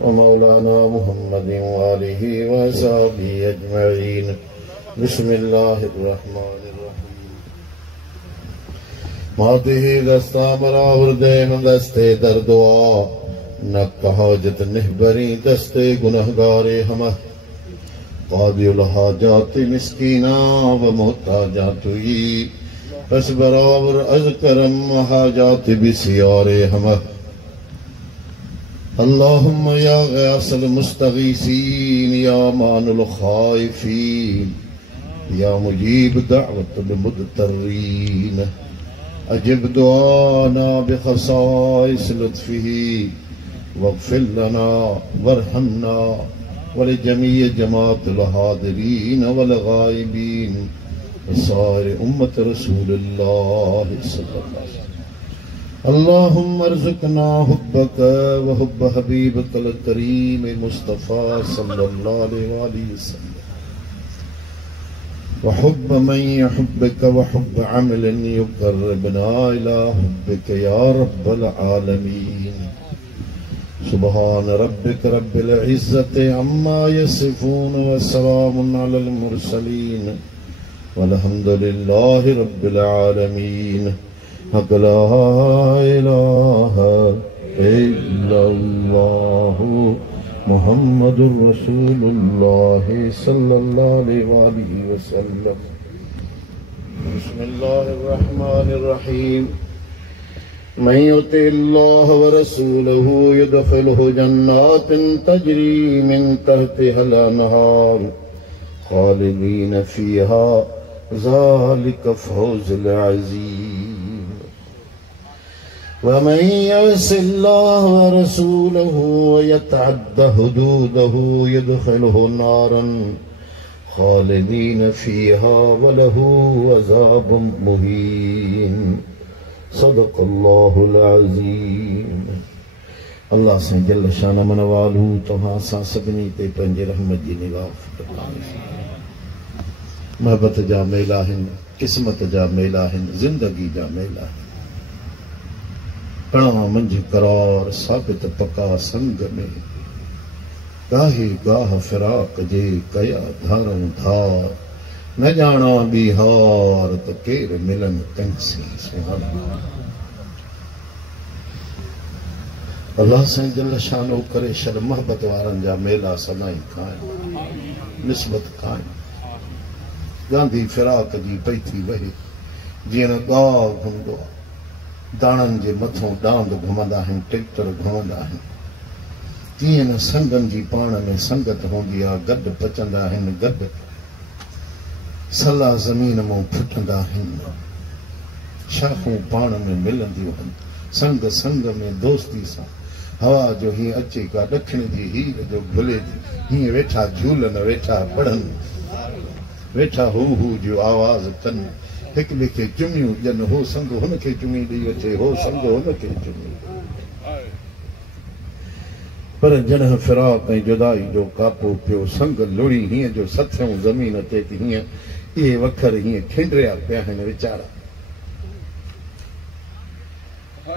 व मौलाना मुहम्मदिन व आलिहि व असहाबिहि अजमईन। बिस्मिल्लाहिर्रहमानिर्रहीम। मातिहि दस्ता बरावरदैन दस्ते दर दुआ न कहाजत निहबरी दस्ते गुनहगारे हम कादिल हाजात मिस्कीना व मोहताजातुई बस बराबर अज करम हाजात बिसियारे हम। अल्लाहुम्मा या गयासल मुस्तगीसीन या मानुल खाइफीन या मुजीब दावतुल मुद्तरीन अजिब दुआना बिखसाइस लुत्फिही वग़फ़िर लना वरहमना वलिजमीअ जमाअतिल हादिरीन वल गाइबीन वसाइरि उम्मत रसूलिल्लाह सल्लल्लाहु अलैहि वसल्लम। अल्लाहुम्मा अर्ज़ुक़ना हुब्बक व हुब्ब हबीबिकल करीम मुस्तफ़ा सल्लल्लाहु अलैहि वसल्लम व हुब्ब मन युहिब्बुक व हुब्ब अमलन युक़र्रिबुना इला हुब्बिक या रब्बल आलमीन। सुब्हान रब्बिक रब्बिल इज़्ज़ति अम्मा यसिफ़ून व सलामुन अलल मुरसलीन वल्हम्दुलिल्लाहि रब्बिल आलमीन। हक़ ला इलाहा इल्लल्लाहु मुहम्मदुर रसूलुल्लाह सल्लल्लाहु अलैहि वसल्लम। बिस्मिल्लाहिर रहमानिर रहीम। मन युतिल्लाह व रसूलहु युदखिलहु जन्नातिन तजरी मिन तहतिहल अनहार खालिदीन फीहा ज़ालिक फ़ौज़ुल अज़ीम। व मन यअसिल्लाह व रसूलहु व यतअद्द हुदूदहु युदखिलहु नारन खालिदीन फीहा व लहु अज़ाबुम मुहीन। सदक़ल्लाहुल अज़ीम। अल्लाह से जल शान मनवालू तव्हां सां सभिनी ते पंहिंजे रहमत जी निगाह मोहब्बत जा मेला आहिनि, क़िस्मत जा मेला आहिनि, ज़िंदगी जा मेला आहिनि। कणा मंझि करार साबित पका संग में गाहे गाह फिराक जे कया धारूं धार न जाना बिहार तो केर मिलन कंसी। सुभान अल्लाह से जल शानो करे शर मोहब्बत वारन जा मेला सदाई कायम निस्बत कायम। गांधी फिराक जी पई थी वही जीअं गाह घुमंदो आहे, दाणनि जे मथां डांद घुमंदा आहिनि, ट्रैक्टर घुमंदा आहिनि। तीअं न संगनि जी पाण में संगत हूंदी आहे, गॾु पचंदा आहिनि, गॾु सला ज़मीन मां फुटंदा आहिनि, शाखूं पाण में मिलंदियूं आहिनि। संग संग में दोस्ती सां हवा जो हीअं अचे का ॾखिण जी हीर जो भुले हीअं वेठा झूलन, वेठा पढ़नि, वेठा हू जो आवाज़ कनि, हिक ॿिए खे चुमियूं ॾियनि। हो संग हुनखे चुमी ॾेई अचे, हो संग हुनखे चुमी। पर जॾहिं फिराक ऐं जुदाई जो कापो पियो, संग लुड़ी हीअं जो सथियूं ज़मीन ते हीअं इहे वखर हीअं खिंडरिया पिया आहिनि वीचारा।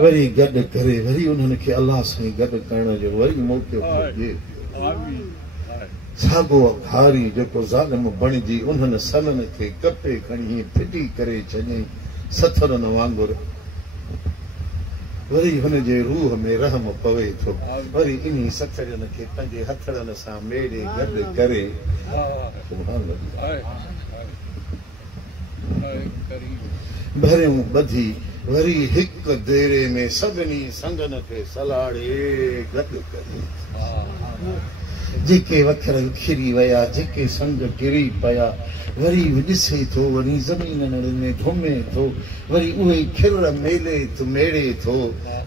वरी गॾु करे वरी उन्हनि खे अल्लाह सां गॾु करण जो वरी मौक़ो ॾिए पियो। साॻो हारी जेको ज़ालिम बणिजी उन्हनि सननि खे कपे खणी हीअं फिटी करे छॾियईं सथरनि वांगुरु। वरी हुनजे रूह में रहम पवे थो, वरी इन्ही सथरनि खे पंहिंजे हथड़नि सां मेड़े गॾु करे भरियूं ॿधी वरी हिक देरे में सभिनी संगन खे सलाड़े गॾु करे। जेके वखर खिरी विया, जेके संग किरी पिया, वरी ॾिसे थो, वरी ज़मीननि में घुमे थो, वरी उहे खिर मेले थो, मेड़े थो।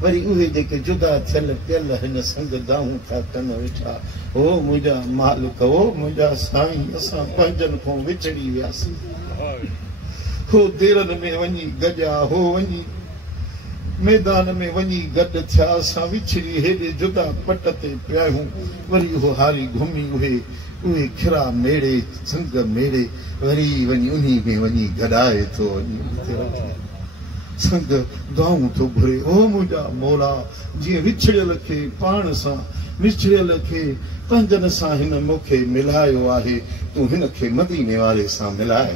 वरी उहे जेके जुदा थियल पियल हिन संग दाहूं था कनि वेठा, हो मुंहिंजा मालिक, हो मुंहिंजा साईं, असां पंहिंजनि खां विछड़ी वियासीं। हो देरनि में वञी गॼा, हो वञी मैदान में वञी गॾु थिया, असां विछड़ी हेॾे जुदा पट ते पिया आहियूं। वरी उहो हारी घुमी उहे खिरा मेड़े संग मेड़े वरी वञी उन्ही में वञी गॾाए थो वञी संग दुआऊं थो घुरे। ओ मुंहिंजा मौला, जीअं विछड़ियल खे पाण सां मिश्रियल खे पंजन सां हिन मूंखे मिलायो आहे तूं हिन खे मदीने वारे सां मिलाए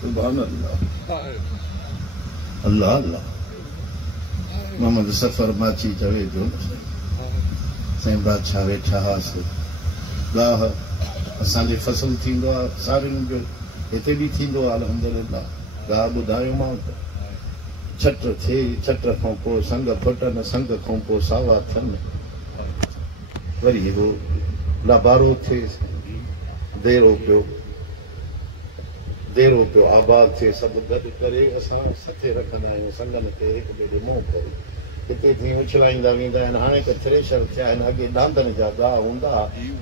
सुभान अल्लाह अल्लाह अल्लाह मोहम्मद सफर माची चवे जो साईं बादशाह वेठा हुआसीं गाह असांजे फसल थींदो आहे सारियुनि जो हिते बि थींदो आहे अल्हम्दुलिल्लाह गाह ॿुधायोमांव त छट थिए छट खां पोइ संग फुटनि संग खां पोइ सावा थियनि वरी वो लाबारो थिए देरो पियो आबाद थिए सभु गॾु करे असां सथे रखंदा आहियूं संगनि खे हिक ॿिए जो मुंहुं करे हिते तीअं उछलाईंदा वेंदा आहिनि हाणे त थ्रेशर थिया आहिनि अॻे दांदनि जा गाह हूंदा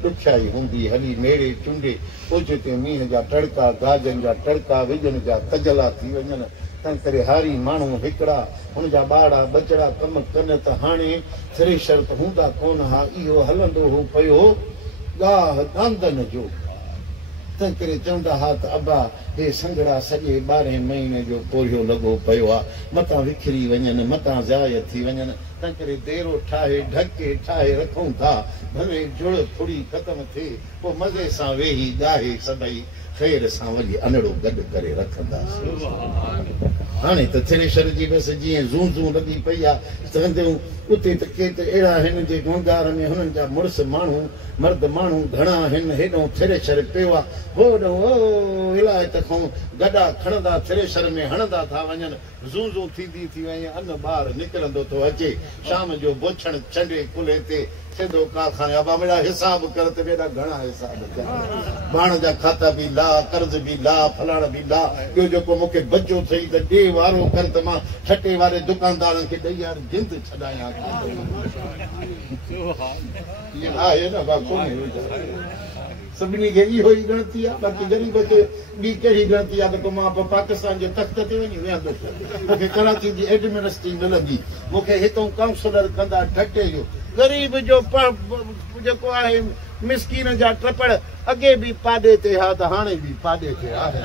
ॾुखियाई हूंदी हली मेड़े चुंडे कुझु ते मींहं जा टड़का गाजनि जा टड़का विजन जा तजला थी वञनि तंहिं करे हारी माण्हू हिकिड़ा हुनजा ॿाड़ा बचड़ा कम कनि त हाणे थ्रेशर त हूंदा कोन हा इहो हलंदो हो पियो गाह दांदनि जो तंहिं करे चवंदा हा त अबा हे संगड़ा सॼे 12 महीने जो पोरियो लॻो पियो आहे मतां विखरी वञनि मतां ज़ाय थी वञनि तंहिं करे देरो ठाहे ढके ठाहे रखूं था भले जुड़ थोरी ख़तम थिए पोइ मज़े सां वेही ॻाहे सभई ख़ैर सां वरी अनड़ो गॾु करे रखंदासीं हाणे त थ्रेशर जी बसि जीअं ज़ू ज़ू लॻी पई आहे चवंदियूं उते त के त अहिड़ा आहिनि जे गोंगार में हुननि जा मुड़ुस माण्हू मर्द माण्हू घणा आहिनि हेॾो थ्रेशर पियो आहे होॾो इलायत खां गॾा खणंदा थ्रेशर में हणंदा था वञनि ज़ू ज़ू थींदी थी वई अन ॿार निकिरंदो थो अचे शाम जो बोछण छंडे कुल्हे ते सिधो कारखाने अबा मेरा हिसाब कर त बेटा घणा हिसाब बाण जा खाता बि ला कर्ज़ बि ला फलाण बि ला ॿियो जेको मूंखे बचो अथई त ॾे वारो कर त मां ठटे वारे दुकानदारनि खे ॾेई यार जिंद छॾायां आहे न सभिनी खे इहो ई गणती आहे बाक़ी ग़रीब खे ॿी कहिड़ी गणती आहे त पोइ मां पाकिस्तान जे तख़्त ते वञी वेहंदुसि मूंखे कराची जी एडमिनिस्ट्री मिलंदी मूंखे हितां काउंसलर कंदा ठटे जो ग़रीब जो जेको आहे मिसकीन जा टपड़ अॻे बि पाॾे ते हा त हाणे बि पाॾे ते आहे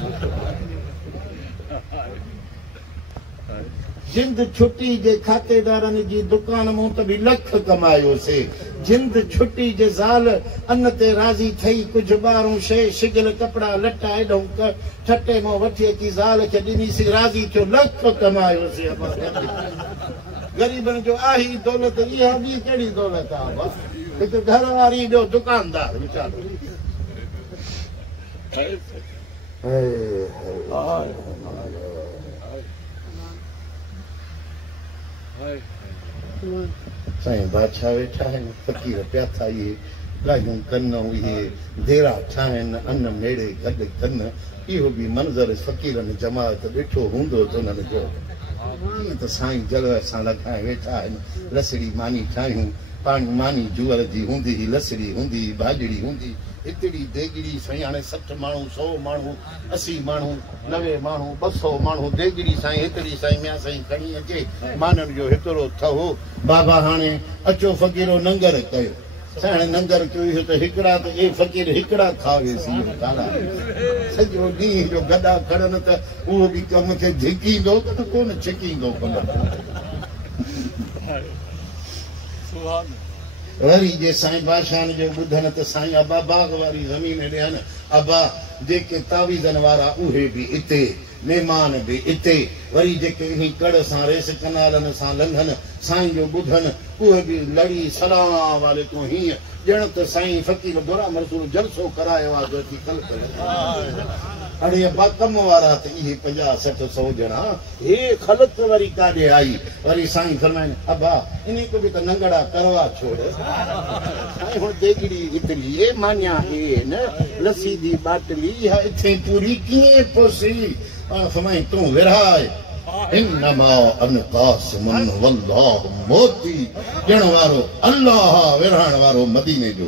जिंद छुट्टी जे खातेदारनि जी दुकान मूं त बि लख कमायोसीं जिंद छुट्टी जे ज़ाल अन ते राज़ी थई कुझु ॿारूं शइ शिगिल कपिड़ा लटा एॾो ठटे मां वठी अची ज़ाल खे ॾिनीसीं राज़ी थियो लख कमायोसीं ग़रीबनि जो आहे दौलत इहा ॿी कहिड़ी दौलत आहे हिकु घर वारी ॿियो दुकानदार वीचारो साईं बादशाह वेठा आहिनि फ़क़ीर पिया था इहे ॻाल्हियूं कनि इहे देरा ठाहिनि अन मेड़े गॾु कनि इहो बि मंज़र फ़क़ीरनि जमात ॾिठो हूंदो त उन्हनि जो कीअं त साईं जल सां लॻाए वेठा आहिनि लसड़ी मानी ठाहियूं पाणी मानी जूअर जी हूंदी लसड़ी हूंदी भाॼड़ी हूंदी हिकिड़ी देगिड़ी साईं हाणे 60 माण्हू 100 माण्हू 80 माण्हू 90 माण्हू 200 माण्हू देगिड़ी साईं हिकिड़ी साईं मिया साईं खणी अचे माननि जो हिकिड़ो थहो बाबा हाणे अचो फ़क़ीरो नंगर कयो साईं नंगर कयो त हिकिड़ा त ए फ़क़ीर हिकिड़ा खावेसीं सॼो ॾींहं जो गॾा खणनि त उहो बि कम खे धिकींदो त कोन छिकींदो कम वरी जे साईं बादशाहनि जो ॿुधनि त साईं अबा बाग वारी ज़मीन ॾियनि अबा जेके तावीज़नि वारा उहे बि हिते महिमान बि हिते वरी जेके इन कड़ सां रेस कनालनि सां लंघनि साईं जो ॿुधनि उहे बि लड़ी सलाम वालेकुम हीअं ॼण त साईं फ़क़ीर बुरा मरसूल जलसो करायो आहे अड़े अबा कम वारा त इहे 50-60 ॼणा हे ख़लत वरी काॾे आई वरी साईं फरमाइनि अबा इन को बि त नंगड़ा करवा छोड़ साईं हुन देगिड़ी इतरी ए मान्या हे न लस्सी दी बाटली इहा इथे पूरी कीअं पोसी फरमाई तूं विरहाए इन्नमा अन क़ासिमुन वल्लाहु मोती ॼण वारो अल्लाह विरहाइण वारो मदीने जो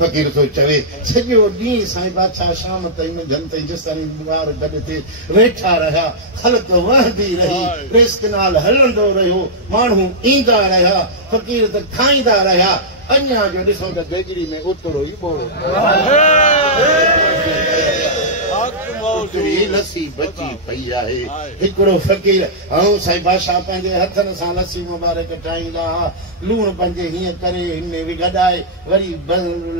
फ़क़ीर थो चवे सॼो ॾींहुं साईं बादशाह शाम ताईं जन ताईं जेसिताईं ॿार गॾु थिए वेठा रहिया ख़लक वहंदी रही रेस कनाल हलंदो रहियो माण्हू ईंदा रहिया फ़क़ीर त खाईंदा रहिया अञा जो ॾिसो त देगिड़ी में ओतिरो ई ॿोड़ो टुकड़ी लस्सी बची पई आहे हिकिड़ो फ़कीर ऐं साईं बादशाह पंहिंजे हथनि सां लस्सी मुबारक ठाहींदा हुआ लूण पंहिंजे हीअं करे हिन में विगड़ाए वरी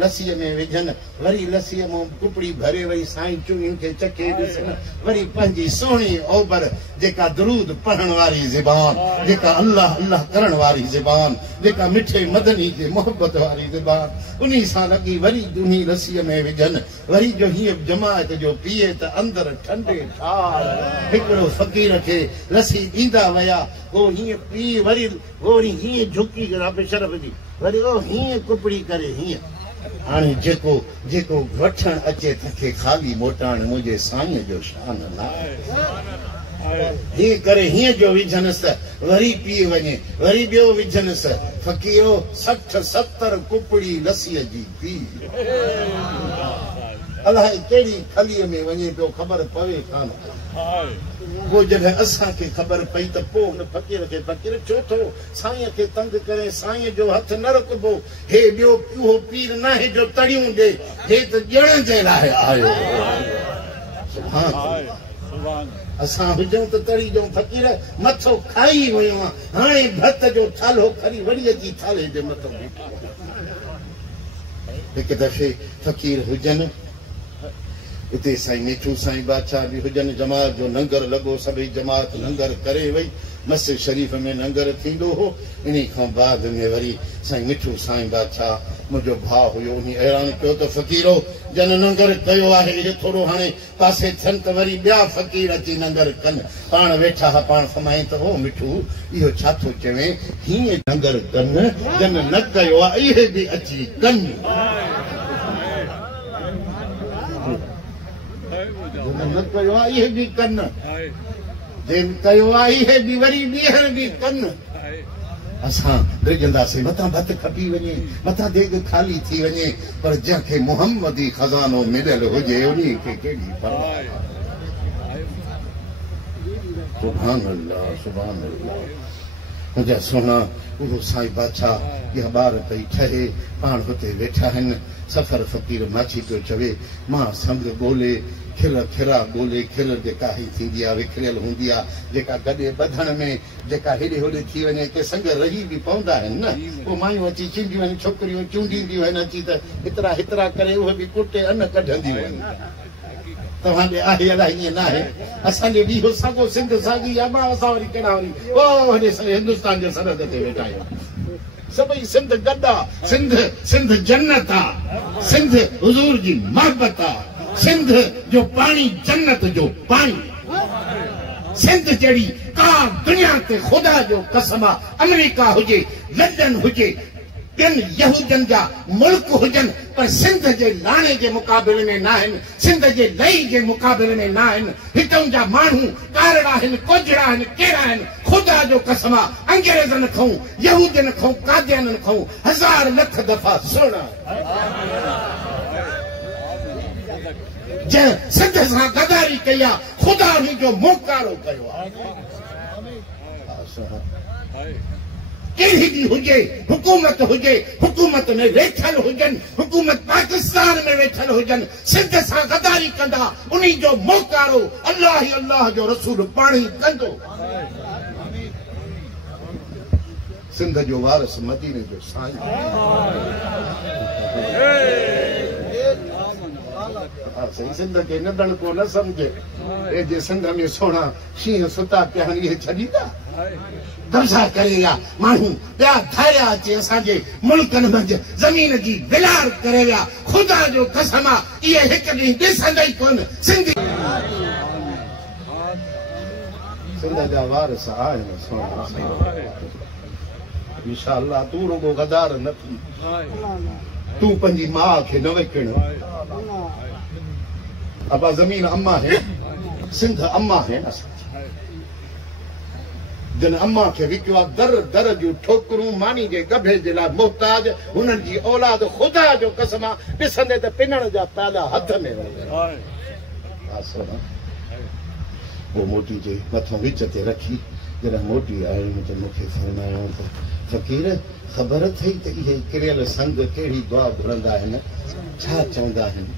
लस्सीअ में विझनि वरी लस्सीअ मां कुपड़ी भरे वरी साईं चुड़ियुनि खे चखे ॾिसनि वरी पंहिंजी सुहिणी ओभर जेका दरूद पढ़ण वारी ज़बान जेका अल्लाह अल्लाह करण वारी ज़बान जेका मिठे मदनी खे मोहबत वारी ज़बान उन्ही सां लॻी वरी उन्ही लस्सीअ में विझनि वरी जो हीअं जमायत जो पीए त अंदरि ठंडे ठार हिकिड़ो फ़कीर खे लस्सी ॾींदा विया वो हीअं पी वरी वरी हीअं झुकी करे शरफ़ जी वरी वो हीअं कुपड़ी करे हीअं हाणे जेको जेको वठण अचे तंहिंखे ख़ाली मोटाइण मुंहिंजे साईं जो शान नाहे हीअं करे हीअं जो विझनसि त वरी पी वञे वरी ॿियो विझनसि फ़कीरो 60-70 कुपड़ी लस्सीअ जी पी अलाए कहिड़ी खलीअ में वञे पियो ख़बर पवे कान वो जॾहिं असांखे ख़बर पई त पोइ हुन फ़कीर खे फ़कीर छो थो साईं खे तंग करे साईं जो हथ न रुकबो हे ॿियो उहो पीर न आहे जो तड़ियूं ॾे हे त ॼण जे लाइ आयो असां हुजूं त तड़ी ॾियूं फ़कीर मथो खाई वियो आहे हाणे भत जो थालो खणी वरी अची थाले जे मथो हिकु दफ़े फ़कीर हुजनि हिते साईं मिठू साईं बादशाह बि हुजनि जमात जो लंगर लॻो सभई जमात लंगर करे वई मस्जिद शरीफ़ में लंगर थींदो हो इन खां बाद में वरी साईं मिठू साईं बादशाह मुंहिंजो भाउ हुयो उन ऐलान कयो त फ़कीरो जन लंगर कयो आहे इहो थोरो हाणे पासे थियनि त वरी ॿिया फ़कीर अची लंगर कनि पाण वेठा हा पाण फमाए त हो मिठू इहो छा थो चवे हीअं लंगर कनि जन न कयो आहे इहे बि अची कनि न कयो आहे इहे बि कनि जिन कयो आहे इहे बि वरी ॿीहर बि कनि असां डिॼंदासीं मथां भत खपी वञे मथां देग ख़ाली थी वञे पर जंहिंखे मुहम्मदी खज़ानो मिलियल हुजे उन खे केॾी परवाह सुभान अल्लाह सुभान अल्लाह मुंहिंजा सोना उहो साईं बादशाह इहा ॿार पई ठहे पाण हुते वेठा आहिनि सफ़र फ़कीर माछी पियो चवे मां संग ॻोल्हे खिल खिरा ॻोल्हे खिल जेका ही थींदी आहे विखरियल हूंदी आहे जेका गॾे ॿधण में जेका हेॾे होॾे थी वञे के संग रही बि पवंदा आहिनि न पोइ मायूं अची चींदियूं आहिनि छोकिरियूं चूंडींदियूं आहिनि अची त हितिरा हितिरा करे उहे बि कुटे अन कढंदियूं आहिनि तव्हां ॾे आहे अलाए ईअं न आहे असांजे बि इहो साॻियो सिंध साॻी आहे असां वरी कहिड़ा वरी ओ हेॾे हिंदुस्तान जे सरहद ते वेठा आहियूं सभई सिंध गॾु आहे सिंध सिंध जन्नत आहे सिंध हुज़ूर जी मोहबत आहे सिंध जो पानी जन्नत जो पानी सिंध जहिड़ी का दुनिया ते ख़ुदा जो कसम आहे अमेरिका हुजे लंडन हुजे ॿियनि यहूदनि जा मुल्क हुजनि पर सिंध जे लाणे जे मुक़ाबले में न आहिनि सिंध जे लही जे मुक़ाबले में न आहिनि हितां जा माण्हू कारणा आहिनि कोजड़ा आहिनि कहिड़ा आहिनि ख़ुदा जो कसम आहे अंग्रेज़नि खां यहूदनि खां कादियाननि खां 1000 लख दफ़ा सुहिणा जंहिं सिंध सां गदारी कई आहे ख़ुदा हुनजो मोकारो कयो आहे कहिड़ी बि हुजे हुकूमत में वेठल हुजनि हुकूमत पाकिस्तान में वेठल हुजनि सिंध सां गदारी कंदा उन जो मोकारो अल्लाह ई अल्लाह जो रसूल पाणी कंदो सिंध जो वारस मदीने जो साईं सिंध खे नंढण को न सम्झे ए जे सिंध में सोना शींहं सुता पिया आहिनि इहे छॾींदा कब्ज़ा करे विया माण्हू ॿिया धारिया अचे असांजे मुल्कनि मंझि ज़मीन जी विलार करे विया ख़ुदा जो कसम आहे इहे हिकु ॾींहुं ॾिसंदा ई कोन सिंधी सिंध जा वारस आहिनि इंशाअल्लाह तूं रुगो गदार न थी तूं पंहिंजी माउ खे न विकिण अबा ज़मीन अम्मा है सिंध अम्मा है न जिन अम्मा खे विकियो आहे दर दर जूं ठोकरूं मानी जे गभे जे लाइ मोहताज हुननि जी औलाद ख़ुदा जो कसम आहे ॾिसंदे त पिनण जा ताला हथ में वो मोटी जे मथां विच ते रखी जॾहिं मोटी आई त मूंखे फरमायो त फ़कीर ख़बर अथई त इहे किरियल संग कहिड़ी दुआ घुरंदा आहिनि छा चवंदा आहिनि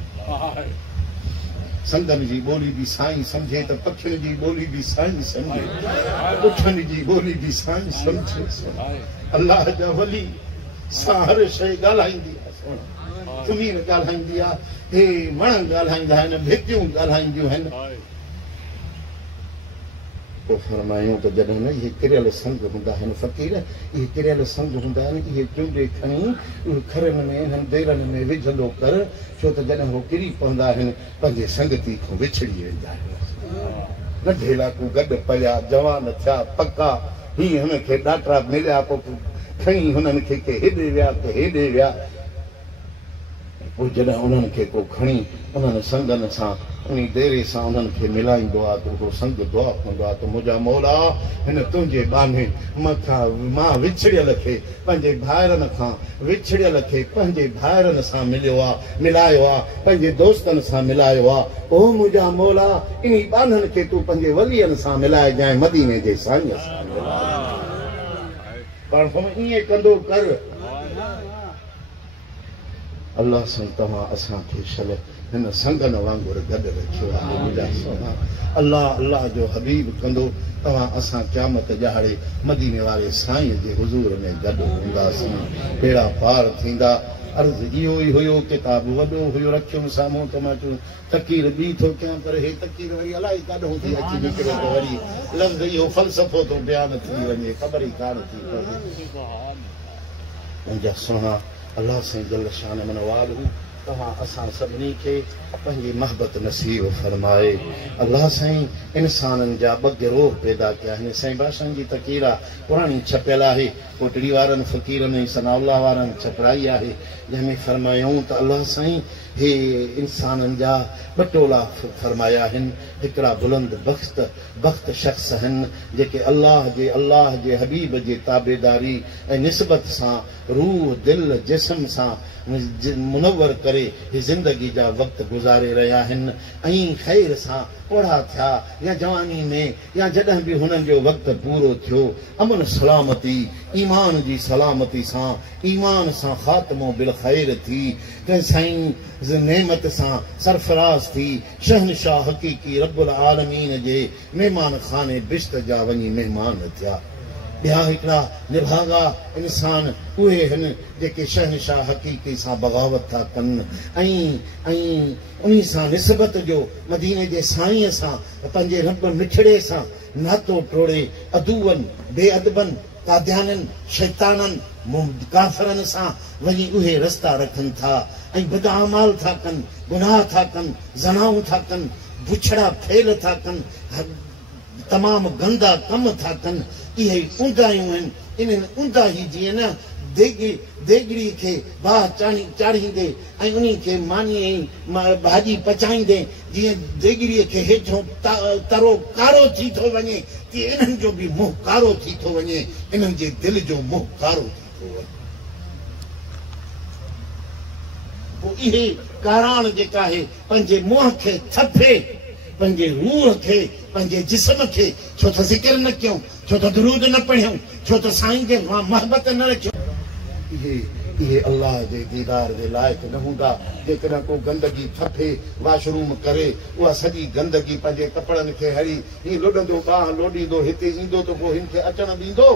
संगन जी बोली भी साईं समझे तो पखियुनि जी बोली भी साईं समझे उठनि जी बोली भी साईं समझे अल्लाह जा वली सां हर शइ ॻाल्हाईंदी आहे ज़मीन ॻाल्हाईंदी आहे हे वण ॻाल्हाईंदा आहिनि भितियूं ॻाल्हाईंदियूं आहिनि पोइ फरमायूं त जॾहिं न इहे किरियल संग हूंदा आहिनि फ़क़ीर इहे किरियल संग हूंदा आहिनि इहे चूंडे खणी उहे खरनि में हिननि देरनि में विझंदो कर छो त जॾहिं उहो किरी पवंदा आहिनि पंहिंजे संगती खां विछड़ी वेंदा आहिनि नंढे लाकू गॾु पिया जवान थिया पका हीअं हुनखे ॾाटरा मिलिया पोइ खणी हुननि खे के हेॾे विया के हेॾे विया पोइ जॾहिं उन्हनि खे को खणी उन्हनि संगनि सां उन देरे सां उन्हनि खे मिलाईंदो आहे त उहो संग दुआ कंदो आहे त मुंहिंजा मौला हिन तुंहिंजे बाने मां विछड़ियल खे पंहिंजे भाइरनि खां विछड़ियल खे पंहिंजे भाइरनि सां मिलायो आहे पंहिंजे दोस्तनि सां मिलायो आहे ओ मुंहिंजा मौला इन बाननि खे तूं पंहिंजे वलीअनि सां मिलाए जाए मदीने जे साईं सां पाण ईअं कंदो कर अल्लाह साईं तव्हां असांखे छल हिन संगनि वांगुरु गॾु रखियो आहे अल्लाह अल्लाह जो हबीब कंदो तव्हां असां क़यामत ॼाणे मदीने वारे साईं जे हुज़ूर में गॾु हूंदासीं बेड़ा पार थींदा अर्ज़ु इहो ई हुयो किताब वॾो हुयो रखियुमि साम्हूं त मां चयो तकीर ॿी थो कयां पर हे तकीर वरी अलाही काॾों थी अची निकिरे त वरी लफ़्ज़ इहो फ़लसफ़ो थो बयानु थी वञे ख़बर ई कान थी पए मुंहिंजा सुहिणा अल्लाह साईं जल शान मन वाल तव्हां असां सभिनी खे पंहिंजी महबत नसीब फरमाए अल्लाह साईं इंसाननि जा ॿ गिरोह पैदा कया आहिनि साईं बादशाह जी तकीर आहे पुराणी छपियल आहे कोटड़ी वारनि फ़क़ीरनि सनाउल्लाह वारनि छपराई आहे जंहिंमें फरमायूं त अल्लाह साईं हे इंसाननि जा ॿ टोला फरमाया आहिनि हिकिड़ा बुलंद बख़्त शख़्स आहिनि जेके अल्लाह जे हबीब जे ताबेदारी ऐं निस्बत सां रूह दिलि जिस्म सां मुनवर करे ज़िंदगी जा वक़्त गुज़ारे रहिया आहिनि ऐं ख़ैर सां ओढ़ा थिया या जवानी में या जॾहिं बि हुननि जो वक़्तु पूरो थियो अमन सलामती ईमान जी सलामती सां ईमान सां ख़ात्मो बिल ख़ैर थी कंहिं साईं नेमत सां सरफराज़ थी शहनशाह हक़ीक़ी रब्बुल आलमीन जे महिमान खाने बिश्त जा वञी महिमान थिया ॿिया हिकिड़ा निभागा इंसान उहे आहिनि जेके शहनशाह हक़ीक़ी सां बग़ावत था कनि ऐं उन सां निस्बत जो मदीने जे साईंअ सां पंहिंजे रब मिठड़े सां नातो टोड़े अदूअनि बेअदबनि काद्याननि शैताननि काफ़रनि सां वञी उहे रस्ता रखनि था ऐं बदअमाल था कनि गुनाह था कनि ज़नाऊं था कनि बुछड़ा फेल था कनि तमामु गंदा कम था कनि इहे ऊंदायूं आहिनि इन्हनि ऊंदाही जीअं न देगड़ी खे बाह चाढ़ींदे ऐं उन खे मानी भाॼी पचाईंदे जीअं देगड़ीअ खे हेठों तरो कारो थी थो वञे तीअं इन्हनि जो बि मुंहुं कारो थी थो वञे इन्हनि जे दिलि जो मुंहुं कारो थी थो वञे पोइ इहे काराण जेका आहे पंहिंजे मुंहं खे थपे पंहिंजे रूह खे पंहिंजे जिस्म खे छो त ज़िक्र न कयूं छो त दुरूद न पढ़ियूं छो त साईं जे महबत न रखियूं इहे अल्लाह जे दीदार जे लाइक़ न हूंदा जेकॾहिं को गंदगी थपे वाशरूम करे उहा सॼी गंदगी पंहिंजे कपिड़नि खे हरी हीअं लोॾंदो ॿाह लोॾींदो हिते ईंदो त पोइ हिन खे अचणु ॾींदो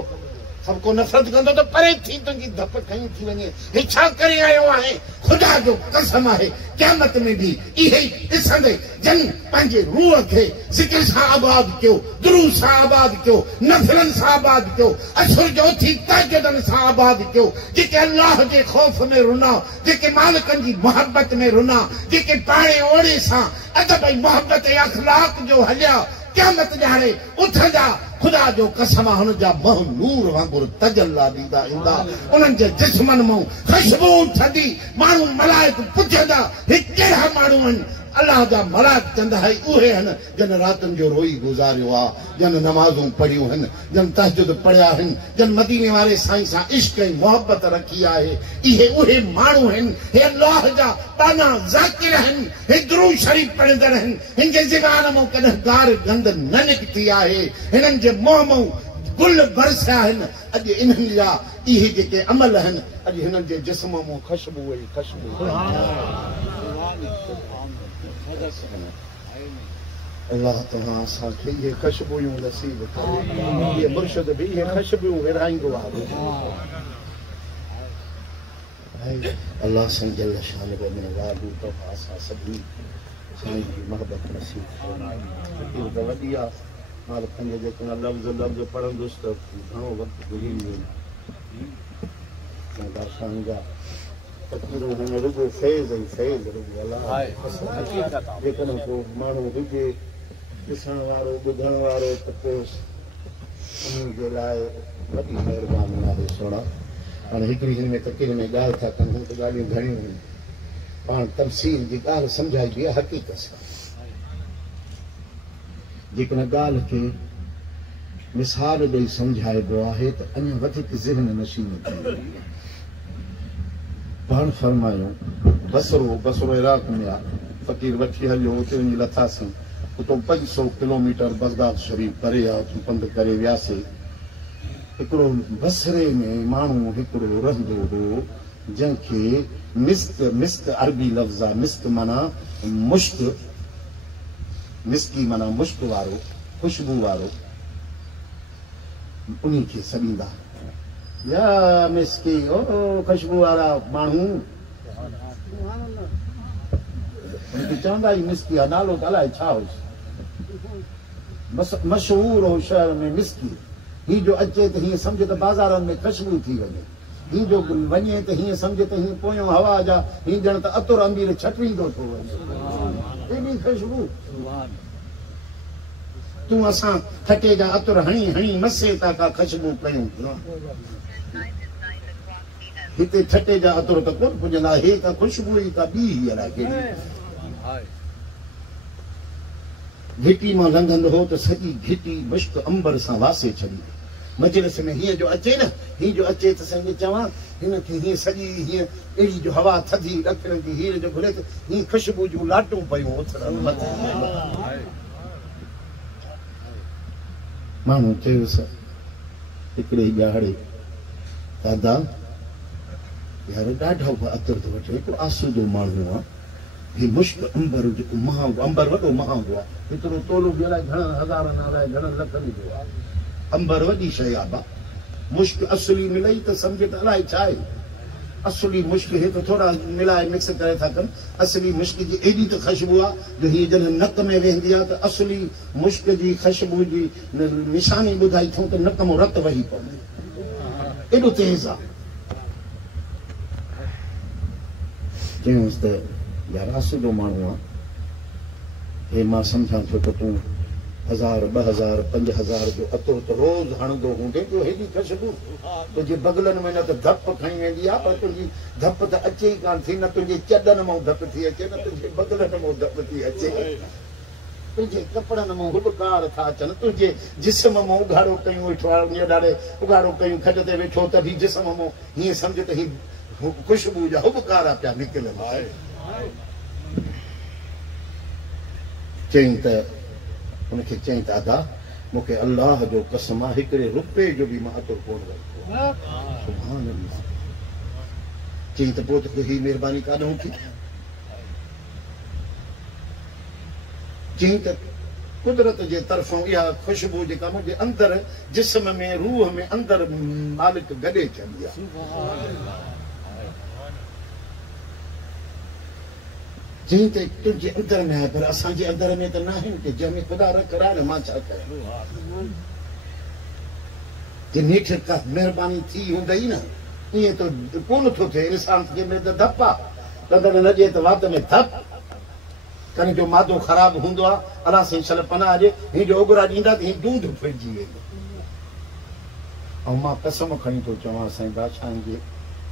सभु को नफ़रत कंदो त परे थी तुंहिंजी धप खई थी वञे हे छा करे आयो आहे ख़ुदा जो कसम आहे क़यामत में बि इहे ई ॾिसंदे जन पंहिंजे रूह खे ज़िक्र सां आबाद कयो दुरूद सां आबाद कयो नफ़लनि सां आबाद कयो असुर जो उथी तहज्जुदनि सां आबाद कयो जेके अल्लाह जे ख़ौफ़ में रुना जेके मालिकनि जी मोहबत में रुना जेके पाणे ओड़े सां अदब ऐं मोहबत ऐं अख़लाक़ जो हलिया क़यामत ॼाणे उथंदा ख़ुदा जो कसम हुन जा मुंह नूर वांगुरु तजल्ला ॾींदा ईंदा उन्हनि जे जिस्मनि मां ख़ुशबू थदी माण्हू मलाइक पुछंदा हे कहिड़ा माण्हू आहिनि अल्लाह जा मलाइक चवंदा है उहे आहिनि जन रातनि जो रोई गुज़ारियो आहे जन नमाज़ूं पढ़ियूं आहिनि जन तहजुद पढ़िया आहिनि जन मदीने वारे साईं सां इश्क ऐं मोहबत रखी आहे इहे उहे माण्हू आहिनि हे अल्लाह जा पाना ज़ाकिर आहिनि हे दुरूद शरीफ़ पढ़ंदड़ आहिनि हिन जे ज़बान मां कॾहिं गार गंद न निकिती आहे हिननि जे मुंहं मां गुल बरसिया आहिनि अॼु इन्हनि जा इहे जेके अमल आहिनि अॼु हिननि जे जिस्म मां ख़ुशबू अल्लाह तव्हां असांखे इहे ख़ुशबूयूं नसीब करे इहे मुर्शिद बि इहे ख़ुशबूयूं विरहाईंदो आहे अल्लाह साईं जल शान में वालू तव्हां असां सभिनी साईं जी मोहबत नसीब करे त वॾी आहे मां पंहिंजे जेके लफ़्ज़ पढ़ंदुसि त घणो वक़्तु गुज़री वेंदो बादशाह जा तक़रीर में रुगो फैज़ ऐं फैज़ रुगो अलाह जेकॾहिं को माण्हू हुजे ॾिसण वारो ॿुधण वारो त पोइ उन जे लाइ वॾी महिरबानी आहे सोना हाणे हिकिड़ी हिन में तक़रीर में ॻाल्हि था कनि त ॻाल्हियूं घणियूं आहिनि पाण तफ़सील जी ॻाल्हि सम्झाइबी आहे हक़ीक़त सां जेकॾहिं ॻाल्हि खे मिसाल ॾेई सम्झाइबो आहे त अञा वधीक ज़हन नशीन थी वेंदी आहे पाण फरमायूं बसरो इराक़ में आहे फ़क़ीर वठी हलियो उते वञी लथासीं उतां 500 किलोमीटर बगदाद शरीफ़ परे आहे उतां पंधु करे वियासीं हिकिड़ो बसरे में माण्हू हिकिड़ो रहंदो हो जंहिंखे मिस्क अरबी लफ़्ज़ आहे मिस्क माना मुश्क मिस्की माना मुश्क वारो ख़ुशबू वारो उन खे सॾींदा या मिस्की ओ ख़ुशबू वारा माण्हू चवंदा ई मिस्की आहे नालो त अलाए छा हुयुसि मशहूरु हो शहर में मिस्की हीअ जो अचे त हीअं सम्झ त बाज़ारनि में ख़ुशबू थी वञे हीअ जो वञे त हीअं सम्झ त हीअं पोयों हवा जा हीअ ॼण त अतुर अंबीर छटींदो थो वञे एॾी ख़ुशबू तूं असां थटे जा अतुर हणी हणी मसे था का ख़ुशबू कयूं हिते थटे जा अतुर त कोन पुॼंदा हे त ख़ुशबू ई का ॿी अलाए कहिड़ी घिटी मां लंघंदो हो त सॼी घिटी मुश्क अंबर सां वासे छॾी मजलिस में हीअं जो अचे न हीअ जो अचे त संग चवां हिनखे हीअं सॼी हीअं अहिड़ी जो हवा थधी ॾखिण जी हीर जो घुरे त हीअं ख़ुशबू जूं लाटूं पयूं उथड़नि माण्हू चयोसि हिकिड़े ॼाणे दादा यार ॾाढो अतर थो वठे हिकिड़ो आसूदो माण्हू आहे ही मुश्क अंबर जेको महांगो अंबर वॾो महांगो आहे हेतिरो तोलो बि अलाए घणनि हज़ारनि अलाए घणनि लखनि जो आहे अंबर वॾी शइ आहे मुश्क असली मिलई त सम्झ त अलाए छा आहे असली मुश्क हे त थोरा मिलाए मिक्स करे था कनि असली मुश्क जी एॾी त ख़ुशबू आहे जो हीअ जॾहिं नक में वेंदी आहे त असली मुश्क जी ख़ुशबू जी निशानी ॿुधाई अथऊं त नक मां रत वही पवंदी एॾो तेज़ आहे चयूंसि त यार आसूदो माण्हू आहे हे मां सम्झां थो त तूं 1000 2000 5000 जो अतुर त रोज़ हणंदो हूंदे जो हेॾी ख़ुशबू तुंहिंजे बगलनि में न त धप खणी वेंदी आहे पर तुंहिंजी धप त अचे ई कान थी न तुंहिंजे चॾनि मां धप थी अचे न तुंहिंजे बगलनि मां धप थी अचे तुंहिंजे कपिड़नि मां हुबकार था अचनि तुंहिंजे जिस्म मां उघाड़ो कयूं वेठो आहे ॾाढे उघाड़ो कयूं खॾ ते वेठो त बि जिस्म मां हीअं सम्झ त हीअ ख़ुशबू जा हुबकारा पिया निकिरनि चई त उनखे चई त दादा मूंखे अल्लाह जो कसम आहे हिकिड़े रुपए जो बि मां अतुर कोन वरितो सुभान अल्लाह चई त पोइ तोखे हीअ महिरबानी काॾूं थी चई त कुदरत जे तरफ़ां इहा ख़ुशबू जेका मुंहिंजे अंदरि जिस्म में रूह में अंदरि मालिक गॾे छॾी आहे चई त तुंहिंजे अंदर में आहे पर असांजे अंदर में त न आहिनि की जंहिंमें ख़ुदा रख आहे न मां छा कयां नेठि का महिरबानी थी हूंदई न ईअं त कोन थो थिए इंसान जंहिंमें त धप आहे कंदड़ न ॾिए त वात में धप कन जो मादो ख़राबु हूंदो आहे अलाह साईं छल पनाह ॾिए हीअ जो ओगरा ॾींदा त हीअ दूध फिरजी वेंदो ऐं मां कसम खणी थो चवां साईं बादशाहनि जी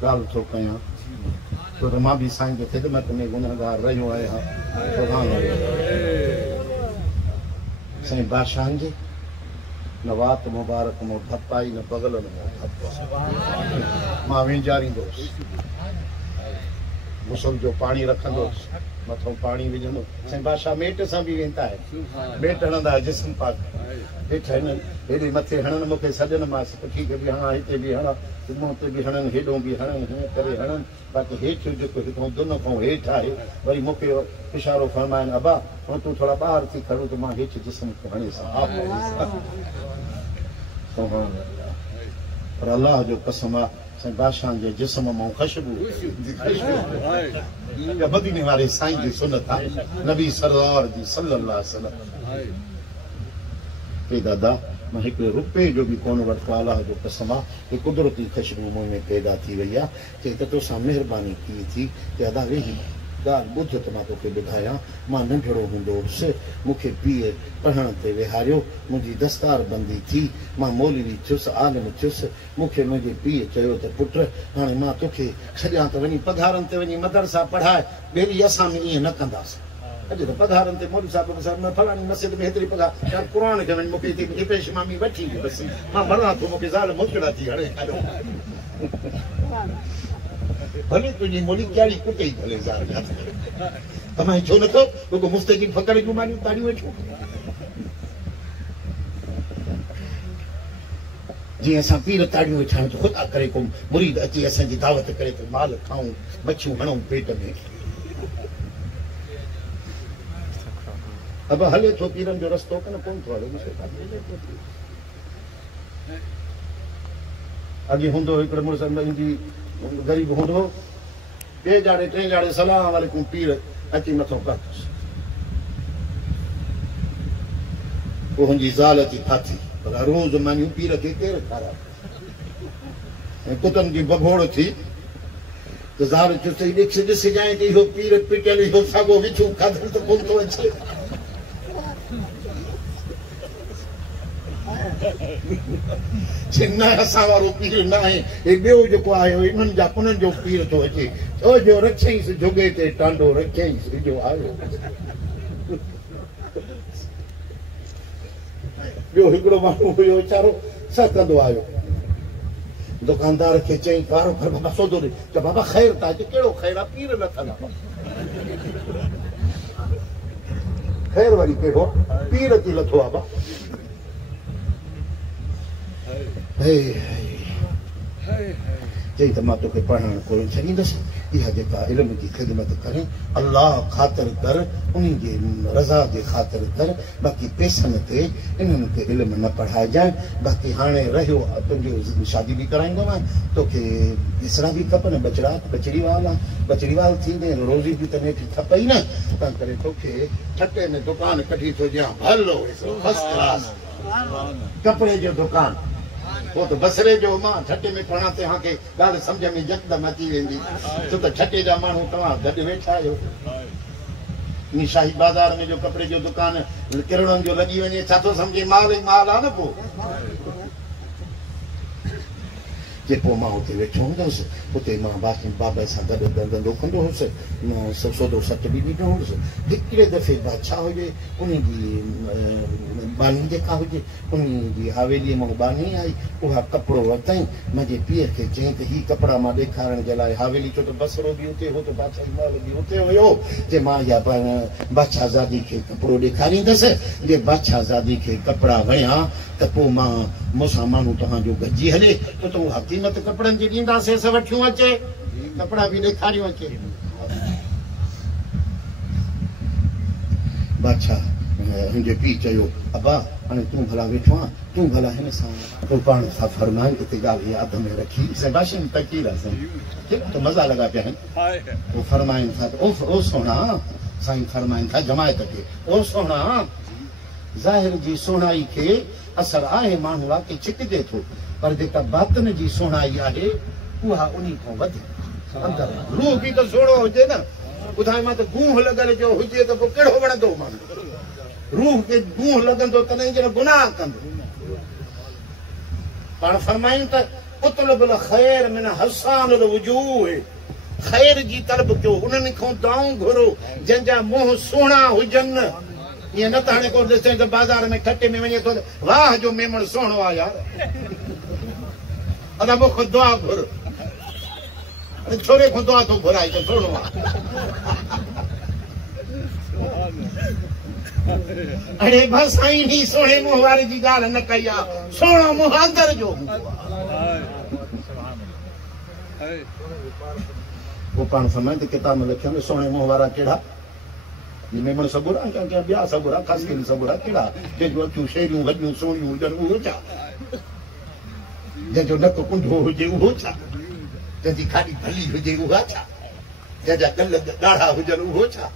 ॻाल्हि थो कयां छो त मां बि साईं जे ख़िदमत में गुनहगार रहियो आहियां साईं बादशाहनि जे न वात मुबारक मां धप आई न बगलनि मां धप मां विंजारींदुसि मुसल जो पाणी रखंदुसि मथों पानी विझंदो साईं बादशाह मेट सां बि वेंदा आहिनि मेट हणंदा जिस्म पाक हेठि हिननि हेॾे मथे हणनि मूंखे सॾनि मांसि पुठी खे बि हणां हिते बि हणां मुंहं ते बि हणनि हेॾो बि हणनि हीअं करे हणनि बाक़ी हेठि जेको हिकिड़ो दुन खां हेठि आहे वरी मूंखे इशारो फरमाइनि अबा ऐं तूं थोरा ॿाहिरि थी खड़ो त मां हेठि जिस्म खे हणे पर अलाह जो कसम आहे साईं बादशाह जे जिस्म मां ख़ुशबू मदीने वारे साईं जी सुनत आहे नबी सरदार जी सल्लल्लाहु अलैहि वसल्लम के दादा मां हिकिड़े रुपए जो बि कोन वरितो अलाह जो कसम आहे कि कुदरती ख़ुशबू मूं में पैदा थी वई आहे चई त तोसां महिरबानी की थी कि अदा वेही ॻाल्हि ॿुध त मां तोखे ॿुधायां मां नंढड़ो हूंदो हुउसि मूंखे पीउ पढ़ण ते वेहारियो मुंहिंजी दस्तार बंदी थी मां मौलवी थियुसि आलिम थियुसि मूंखे मुंहिंजे पीउ चयो त पुट हाणे मां तोखे छॾियां त वञी पघारनि ते वञी मदरसा पढ़ाए ॿेड़ी असां में ईअं न कंदासीं अॼु त पघारनि ते मौलवी साहिब फलाणी मस्जिद में हेतिरी पघार या क़ुर खे वञी मूंखे हिते पेशमामी वठी बसि मां मरां थो मूंखे ज़ाल मुश्किल थी हणे भले तुंहिंजी मोली कहिड़ी कुटे ई भले ज़ाल तव्हां छो नथो रुगो मुफ़्त जी फ़क़्र जूं मानियूं ताड़ियूं वेठो जीअं असां पीर ताड़ियूं वेठा आहियूं त ख़ुदा करे को मुरीद अची असांजी दावत करे त माल खाऊं बचियूं हणूं पेट में अब हले थो पीरनि जो रस्तो कोन थो हले अॻे हूंदो हिकिड़ो मुड़ुस जी ग़रीब हूंदो ॿिए जाड़े टे जाड़े सलाम वालेकुम पीर अची मथो करतुसि पोइ हुनजी ज़ाल अची फाथी भला रोज़ मानियूं पीर खे केरु खाराए ऐं कुतनि जी बघोड़ थी त ज़ाल चुसई ॾिसजांइ त इहो पीर पिटियल इहो साॻो विछूं खाधल त कोन थो अचे न असां वारो पीर न आहे हे ॿियो जेको आहे इन्हनि जा उन्हनि जो पीर थो अचे छो जो रखियईंसि जुगे ते टांडो रखियईंसि जो आयो ॿियो हिकिड़ो माण्हू हुयो वीचारो छा कंदो आयो दुकानदार खे चई वारो घर बाबा सौदो ॾे त बाबा ख़ैर था अचे कहिड़ो ख़ैर आहे पीर न था ख़ैर वरी कहिड़ो पीर अची लथो आहे बा चई त मां तोखे पढ़ण कोन छॾींदुसि इहा जेका इल्म जी ख़िदमत करे अलाह ख़ातिर कर उन जी रज़ा जे ख़ातिर कर बाक़ी पैसनि ते इन्हनि खे इल्म न पढ़ाइजांइ बाक़ी हाणे रहियो तुंहिंजो शादी बि कराईंदोमांइ तोखे ॾिसणा बि खपनि बचड़ा बचड़ी वाल आहे बचड़ी वाल थींदे रोज़ी बि त नेठी खपई न तंहिं करे तोखे ठटे में दुकान कढी थो ॾियां भलो फर्स्ट क्लास कपिड़े जो दुकान वो तो बसरे जो मां ठटे में पढ़ा ते हाके ॻाल्हि सम्झ में यकदम अची वेंदी छो त ठटे जा माण्हू तव्हां गॾु वेठा आहियो इन शाही बाज़ार में जो कपिड़े जो दुकान किरणनि जो लॻी वञे छा थो सम्झे माल ई माल आहे न पोइ जे पोइ मां हुते वेठो हूंदुसि हुते मां बाबा सां गॾु धंधो कंदो हुउसि मां सौदो सट बि ॾींदो हुउसि हिकिड़े दफ़े बादशाह हुजे उन जी बानी जेका हुजे उन जी हवेलीअ मां बानी आई उहा कपिड़ो वरितईं मुंहिंजे पीउ खे चयईं त हीअ कपिड़ा मां ॾेखारण जे लाइ हवेली छो त बसरो बि हुते हो त बादशाह महल बि हुते हुयो जे मां इहा बादशाहज़ादी खे कपिड़ो ॾेखारींदुसि जे बादशाहज़ादी खे कपिड़ा वणिया त पोइ मां मूंसां माण्हू तव्हांजो गॾिजी हले त उहा क़ीमत कपिड़नि जी ॾींदासीं असां वठियूं अचे कपिड़ा बि ॾेखारियूं अचे बादशाह मुंहिंजे पीउ चयो अबा हाणे तूं भला वेठो आहे तूं भला हिन सां तूं पाण सां फरमाए हिते ॻाल्हि यादि में रखी बादशाह तकीर आहे साईं त मज़ा लॻा पिया आहिनि पोइ फरमाइनि था त ओ सोना साईं फरमाइनि था जमायत खे ओ सोना ज़ाहिर जी सोनाई खे असर आहे माण्हू आहे की छिकजे थो पर जेका बातिन जी सोनाई आहे उहा उन खां वधीक अंदरि रूह बि त सोणो हुजे न ॿुधाए मां त गूह लॻल जो हुजे त पोइ कहिड़ो वणंदो माण्हू रूह खे गूह लॻंदो तॾहिं जॾहिं गुनाह कंदो पाण फरमायूं त उतलबुल ख़ैर मिन हसानुल वजूह ख़ैर जी तलब कयो उन्हनि खां दुआऊं घुरो जंहिंजा मुंहं सुहिणा हुजनि ईअं न त हाणे को ॾिसे त बाज़ार में ठटे में वञे थो वाह जो मेमण सुहिणो आहे यार अदा मूंखां दुआ घुर छोरे खां दुआ थो घुराए त सुहिणो आहे अरे बस आई नहीं सोने मुंह वारे जी गाल न कई आ सोना मुंह अंदर जो वो पान समय ते किताब में लिखियो न सोने मुंह वारा केड़ा ये मेमण सबुरा क्या बिया सबुरा खास के सबुरा केड़ा जे जो अखियूं शेरियूं वॾियूं सोनियूं हुजनि उहो छा जंहिंजो नक कुंढो हुजे उहो छा जंहिंजी खाड़ी भली हुजे उहा छा जंहिंजा गल ॻाढ़ा हुजनि उहो छा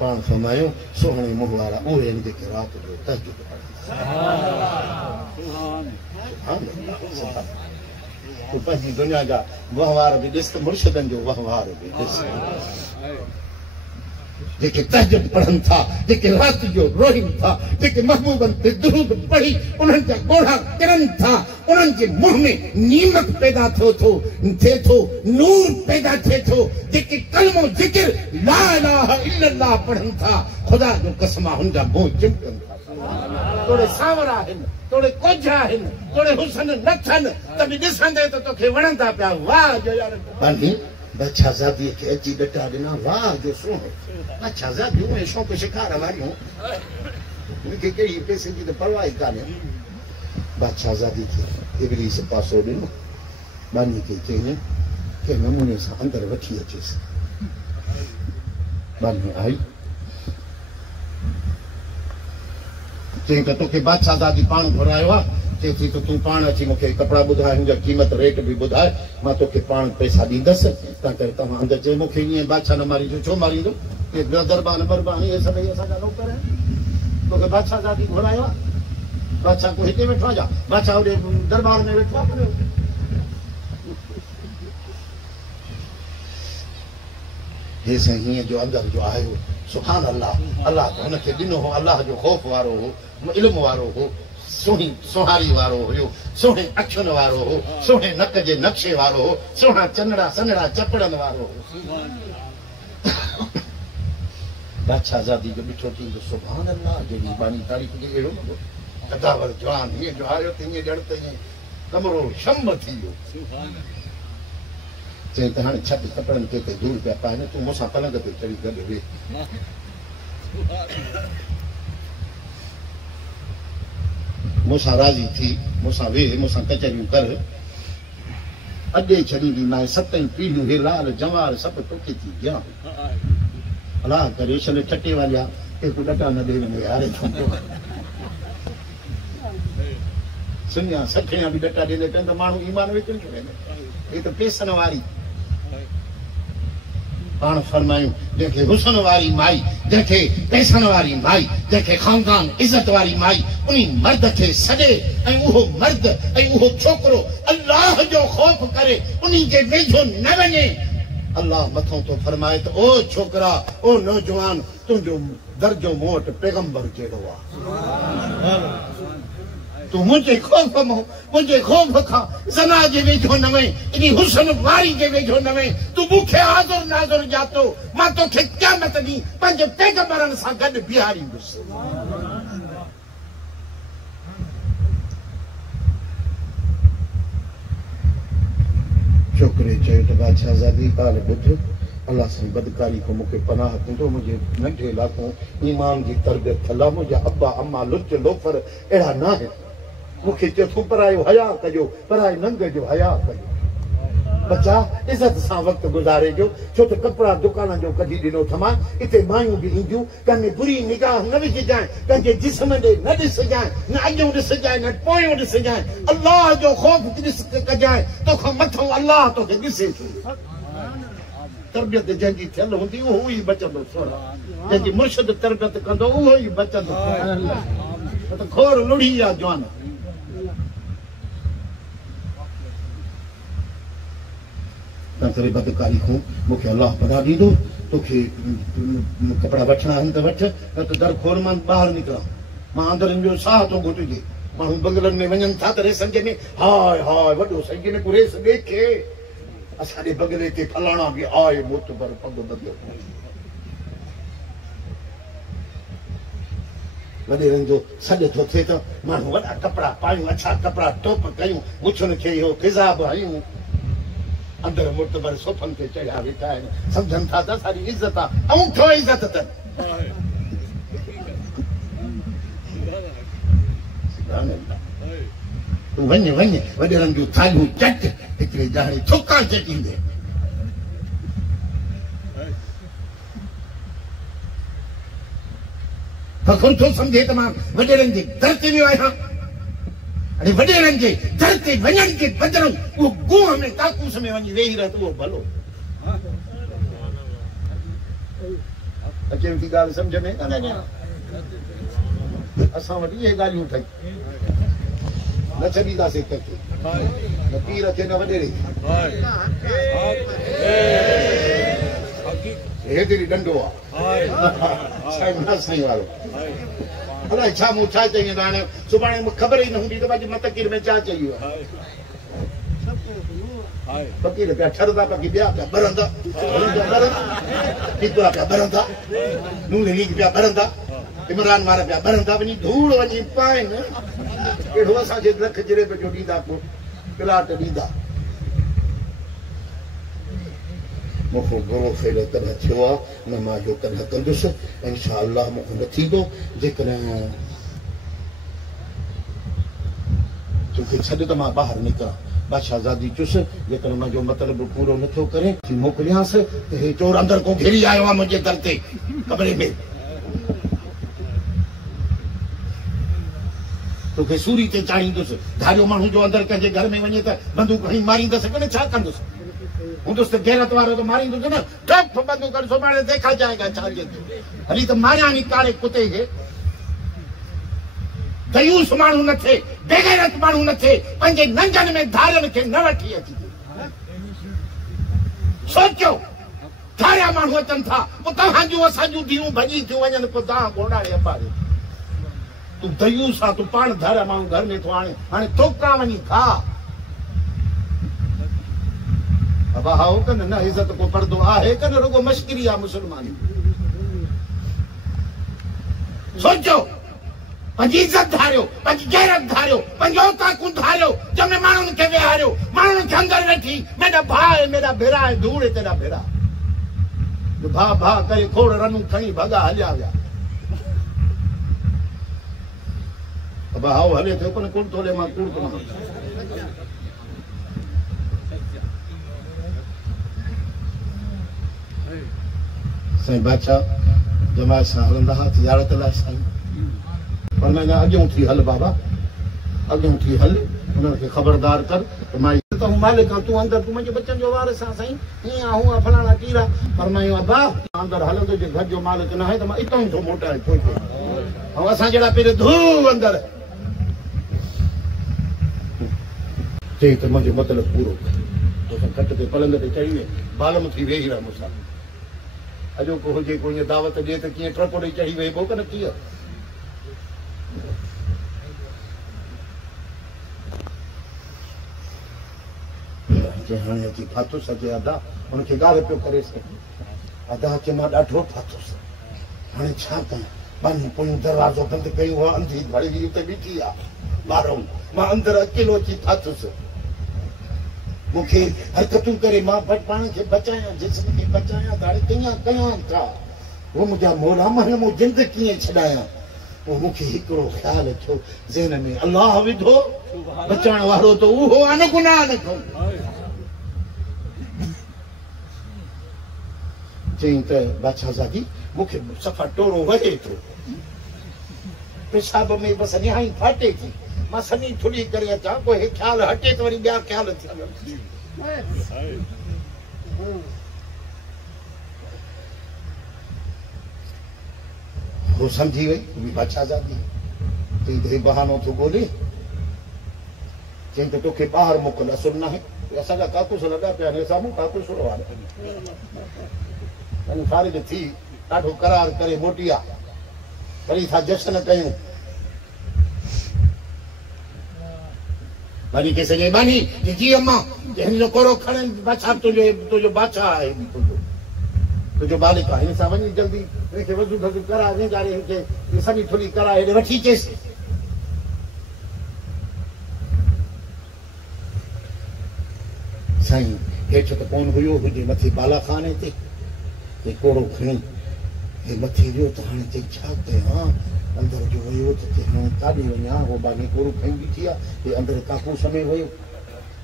पाण फरमायो सोहणे मुंह वारा उहे आहिनि जेके राति जो तहजुद पढ़नि तूं पंहिंजी दुनिया जा वहिंवार बि ॾिस त मुर्शिदनि जो वहिंवार बि ॾिस जेके तहजुद पढ़नि था जेके राति जो रोइनि था जेके महबूबनि ते दुरूद पढ़ी उन्हनि जा ॻोढ़ा किरनि था उन्हनि जे मुंह में नीमत पैदा थिए थो नूर पैदा थिए थो जेके कलमो ज़िक्र ला इलाहा इल्लल्लाह पढ़नि था ख़ुदा जो कसम हुन जा मुंह चिमकनि था तोड़े सावरा आहिनि तोड़े कोझ आहिनि तोड़े हुसन न थियनि त बि ॾिसंदे त तोखे वणंदा पिया वाह जो यार बादशाहज़ादी खे अची ॾटा ॾिना वाह जो सुहिणो बादशाहज़ादियूं ऐं शौक़ शिकार वारियूं मूंखे कहिड़ी पैसे जी त परवाह ई कान्हे बादशाहज़ादी खे इब्लीस पासो ॾिनो बानी खे चई कंहिं नमूने सां अंदरि वठी अचेसि बानी आई चई त तोखे बादशाहज़ादी पाण घुरायो आहे चए थी त तूं पाण अची मूंखे कपिड़ा ॿुधाए हुनजा क़ीमत रेट बि ॿुधाए मां तोखे पाण पैसा ॾींदसि तंहिं करे तव्हां अंदरि चए मूंखे ईअं बादशाह न मारींदो छो मारींदो दरबार बरबार इहे सभई असांजा नौकर आहिनि तोखे बादशाहज़ादी घुरायो आहे बादशाह को हिते वेठो आहे छा बादशाह होॾे दरबार में वेठो आहे हे साईं हीअं जो अंदरि जो आयो सुभान अल्लाह अल्लाह त हुनखे ॾिनो हो अल्लाह जो ख़ौफ़ वारो हो इल्म वारो हो सुही सुहारी वारो हुयो सुहिणे अखियुनि वारो हो सुहिणे नक जे नक्शे वारो हो सुहिणा चंदड़ा सनड़ा चपड़नि वारो हो बादशाहज़ादी जो ॾिठो थींदो सुभान अल्लाह जहिड़ी बानी तारीफ़ खे अहिड़ो कदावर जवान हीअं जो आयो त हीअं ॼण त ईअं कमरो शम थी वियो चई त हाणे छॾ कपिड़नि ते दूर पिया पाए न तूं मूंसां पलंग ते चढ़ी गॾु वेह मूंसां राज़ी थी मूंसां वेह मूंसां कचरियूं कर अॼे छॾींदीमांइ सतई पीढ़ियूं हे लाल जवार सभु तोखे थी ॾियां अलाह करे छॾे टटे वालिया हिकु ॾटा न ॾे वञे हारे छूटो सुञा सठिया बि ॾटा ॾींदे त माण्हू ईमान विकिणी छॾे हे त पैसनि वारी पाण फरमायूं जंहिंखे हुसन वारी माई जंहिंखे पैसनि वारी माई जंहिंखे ख़ानदान इज़त वारी माई उन मर्द खे सॾे ऐं उहो मर्द ऐं उहो छोकिरो अल्लाह जो ख़ौफ़ करे उन जे वेझो न वञे अल्लाह मथां तो फरमाए त ओ छोकिरा ओ नौजवान तुंहिंजो दर्जो मूं वटि पैगंबर जहिड़ो आहे तूं मुंहिंजे ख़ौफ़ खां ज़ना जे वेझो न वहीं इन हुसन वारी जे वेझो न वहीं तूं मूंखे हाज़ुर नाज़ुर ॼातो मां तोखे क़यामत ॾींहुं पंहिंजे पैगंबरनि सां गॾु बीहारींदुसि छोकिरे चयो त बादशाहज़ादी ॻाल्हि ॿुध अल्लाह सां बदकारी खां मूंखे पनाह ॾींदो मुंहिंजे नंढे इलाइक़ो ईमान जी तरबियत थियल आहे मुंहिंजा अब्बा अम्मा लुच लोफर अहिड़ा न आहिनि मूंखे चयो तूं परायो हया कजो पराए नंग जो हया कजो बचा इज़त सां वक़्तु गुज़ारे जो छो त कपिड़ा दुकान जो कढी ॾिनो थमां हिते मायूं बि ईंदियूं कंहिंमें बुरी निगाह न विझजांइ कंहिंजे जिस्म ॾे न ॾिसजांइ न अॻियूं ॾिसजांइ न पोयूं ॾिसजांइ अल्लाह जो ख़ौफ़ कजांइ तोखां मथां अल्लाह तोखे ॾिसे थो तरबियत जंहिंजी थियल हूंदी उहो ई बचंदो सोना जंहिंजी मुर्शिद तरबियत कंदो उहो ई बचंदो खोर लुड़ी आहे जवान करे बदकारी खां मूंखे अलाह पना ॾींदो तोखे कपिड़ा वठणा आहिनि त वठ न त दर खोर मां ॿाहिरि निकिरां मां अंदरि जो साह थो घुटिजे माण्हू बंगलनि में वञनि था त रेसनि में हाय हाय वॾो साईं में को रेस ॾेखे असांजे बंगले ते फलाणा बि आए मोतबर पग बदिलियो वॾेरनि जो सॾ थो थिए त माण्हू वॾा कपिड़ा पायूं अच्छा कपिड़ा टोप कयूं मुछुनि खे इहो ख़िज़ाब हयूं अंदर मुतबर सोफन ते चढ़िया वेठा आहिनि सम्झनि था त असांजी इज़त आहे ऐं छो इज़त अथनि सुभान अल्लाह तू वञ वञ वॾेरनि जूं थालियूं चट हिकिड़े ॼाणे थुका चटींदे फखुर थो सम्झे त मां वॾेरनि जे दर ते वियो आहियां अरे वॾेरनि जे दर ते वञण जे बदिरां उहो गुह में काकूस में वञी वेही रह त उहो भलो अचे थी ॻाल्हि सम्झ में कान अञा असां वटि इहे ॻाल्हियूं ठही न छॾींदासीं कंहिंखे न पीर खे न वॾेरे हेतिरी डंडो आहे साईं वारो अलाए छा मूं छा चई वेंदा हाणे सुभाणे मूंखे ख़बर ई न हूंदी त अॼु मतकीर में छा चई वियो आहे फ़क़ीर पिया ठरंदा बाक़ी ॿिया पिया ॿरंदा पिया ॿरंदा नून लीग पिया ॿरंदा इमरान वारा पिया ॿरंदा वञी धूड़ वञी पाइनि अहिड़ो असांखे लख जरेब जो ॾींदा पोइ प्लाट ॾींदा मूंखे घणो फ़ाइदो कॾहिं थियो आहे न मां इहो कॾहिं कंदुसि इंशा अल्लाह मूंखे न थींदो जेकॾहिं तोखे छॾ त मां ॿाहिरि निकिरां बादशाहज़ादी चुसि जेकॾहिं मुंहिंजो मतिलबु पूरो नथो करे मोकिलियांसि त हे चोर अंदरि को घिरी आयो आहे मुंहिंजे दर ते कमरे में तोखे सूरी ते चाढ़ींदुसि धारियो माण्हू जो अंदरि कंहिंजे घर में वञे त बंदूक खणी मारींदुसि कॾहिं छा कंदुसि हूंदुसि त गैरत वारो त मारींदुसि न टप बंदूक सुभाणे देखा जाएगा छा हली त मारियां नी कारे कुते खे दयूस माण्हू न थे बेगैरत माण्हू न थे पंहिंजे नंगनि में धारनि खे न वठी अची सोचियो धारिया माण्हू अचनि था पोइ तव्हां जूं असां जूं धीअरूं भॼी थियूं वञनि पोइ तव्हां घोड़ाड़े अपारे तूं दयूस आहे तूं पाण धारिया माण्हू घर में थो हाणे तोका वञी खा अब हाओ कन न इज़त को पर्दो आहे कन रुगो मश्किरी आहे मुसलमानी सोचो पंहिंजी इज़त धारियो पंहिंजी गैरत धारियो पंहिंजो ताकूं धारियो जंहिंमें माण्हुनि खे विहारियो माण्हुनि खे अंदरि वेठी मेरा भाउ आहे मेरा भेरा आहे धूड़ तेरा भेरा भा भा करे खोड़ रनूं खणी भॻा हलिया विया अब हाओ हले थियो कोन कुड़ थोले मां कुड़ थो साईं बादशाह जमात सां हलंदा हुआ तिजारत लाइ साईं पर मैं अॻियां थी हल बाबा अॻियां थी हल उन्हनि खे ख़बरदार कर त मां त हूं मालिक आहियां तूं अंदरि तूं मुंहिंजे बचनि जो वारिस आहे साईं हीअं हूअं फलाणा टीरा पर मां अबा अंदरि हलंदो जे घर जो मालिक न आहे त मां हितां ई थो मोटाए ऐं असां जहिड़ा पहिरियों धू अंदरि चई त मुंहिंजो मतिलबु पूरो कर खट ते पलंग ते चढ़ी वे बालम थी वेही रह मूंसां अॼो को हुजे को ईअं दावत ॾिए त कीअं ट्रको ॾेई चढ़ी वेहिबो क न कीअं हाणे अची फाथुसि अचे अदा हुनखे ॻाल्हि पियो करेसि अदा अचे मां ॾाढो फाथुसि हाणे छा कयां पंहिंजूं पोयूं दरवाज़ो बंदि कयूं हुआ अंधी भड़ी हुते बीठी आहे ॿारऊं मां अंदरि अकेलो अची फाथुसि मूंखे हरकतूं करे मां पाण खे बचायां जिस्म खे बचायां त हाणे कीअं कयां छा उहो मुंहिंजा मोला मां मूं जिंद कीअं छॾायां पोइ मूंखे हिकिड़ो ख़्यालु थियो ज़हन में अलाह विधो बचाइण वारो त उहो आहे न गुनाह न कयो चई त बादशाहज़ादी मूंखे सफ़ा टोरो वहे थो पेशाब में बसि निहाई फाटे थी मां सनी थुड़ी करे अचां पोइ हे ख़्यालु हटे त वरी ॿिया ख़्याल थियनि वो समझी वही बादशाहज़ादी चई त हे बहानो थो ॻोल्हे चई त तोखे ॿाहिरि मोकिल असुल न आहे असांजा काकूस लॻा पिया आहिनि साम्हूं काकूस वारा फारिग थी ॾाढो करार करे मोटी आहे वरी था जश्न कयूं वरी के सॼे बानी जी अम्मा हिन जो कोरो खणे बादशाह तुंहिंजो बादशाह आहे तुंहिंजो मालिक आहे हिन सां वञी जल्दी हिनखे वज़ू भज़ू कराए विञारे हिनखे सॼी थुली कराए हेॾे वठी अचेसि साईं हेठि त कोन हुयो हुजे मथे बाला खाने ते कोड़ो खणी हे मथे वियो त हाणे चई छा कयां अंदर जो वियो त चई हाणे काॾे वञा हो बानी गोरू खई बीठी आहे हे अंदर काकू समय वियो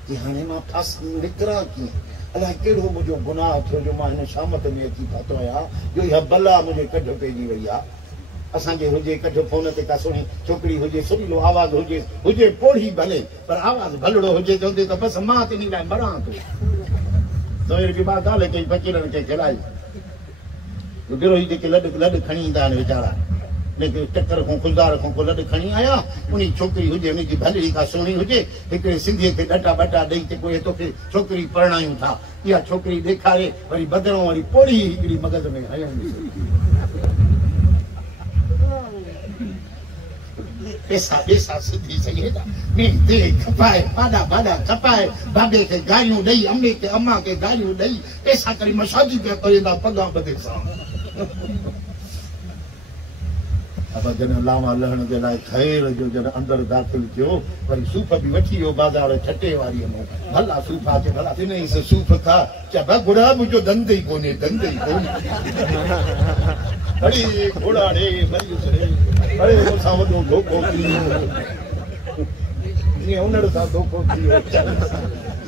कि हाणे मां फास निकिरां कीअं अलाए कहिड़ो मुंहिंजो गुनाह थियो जो मां हिन शामत में अची फाथो आहियां जो इहा बला मुंहिंजे कढ पइजी वई आहे असांजे हुजे कढ फोन ते का सुहिणी छोकिरी हुजे सुरीलो आवाज़ हुजे पोड़ी भले पर आवाज़ भलड़ो हुजे चवंदे त बसि मां तिनी लाइ मरां थो सोयर की बात ॻाल्हि कई फ़क़ीरनि खे खिलाई गिरोही जेके लॾ खणी ईंदा आहिनि वीचारा लेकिन चकर खां गुज़ार खां को लॾ खणी आया उन छोकिरी हुजे उनजी भलड़ी का सुहिणी हुजे हिकिड़े सिंधीअ खे ॾटा ॿटा ॾेई ते कोई तोखे छोकिरी परणायूं था इहा छोकिरी ॾेखारे वरी बदिरों वरी पोड़ी हिकिड़ी मगज़ में हयऊं पैसा सिधी सही दे खपाए बाॾा खपाए बाबे खे गारियूं ॾेई अम्मे खे अम्मा खे गारियूं ॾेई पैसा करे मां शादी पिया करींदा पगां ॿधे सां अब जॾहिं लावा लहण जे लाइ ख़ैर जो जॾहिं अंदरि दाख़िल थियो वरी सूफ़ बि वठी वियो बाज़ार छटे वारीअ में भला सूफ़ अचे भला ॾिनई से सूफ़ खा चए भॻुड़ा मुंहिंजो धंधे ई कोन्हे अड़े घोड़ा ॾे अड़े मूंसां वॾो धोखो थी वियो उन्हनि सां धोखो थी वियो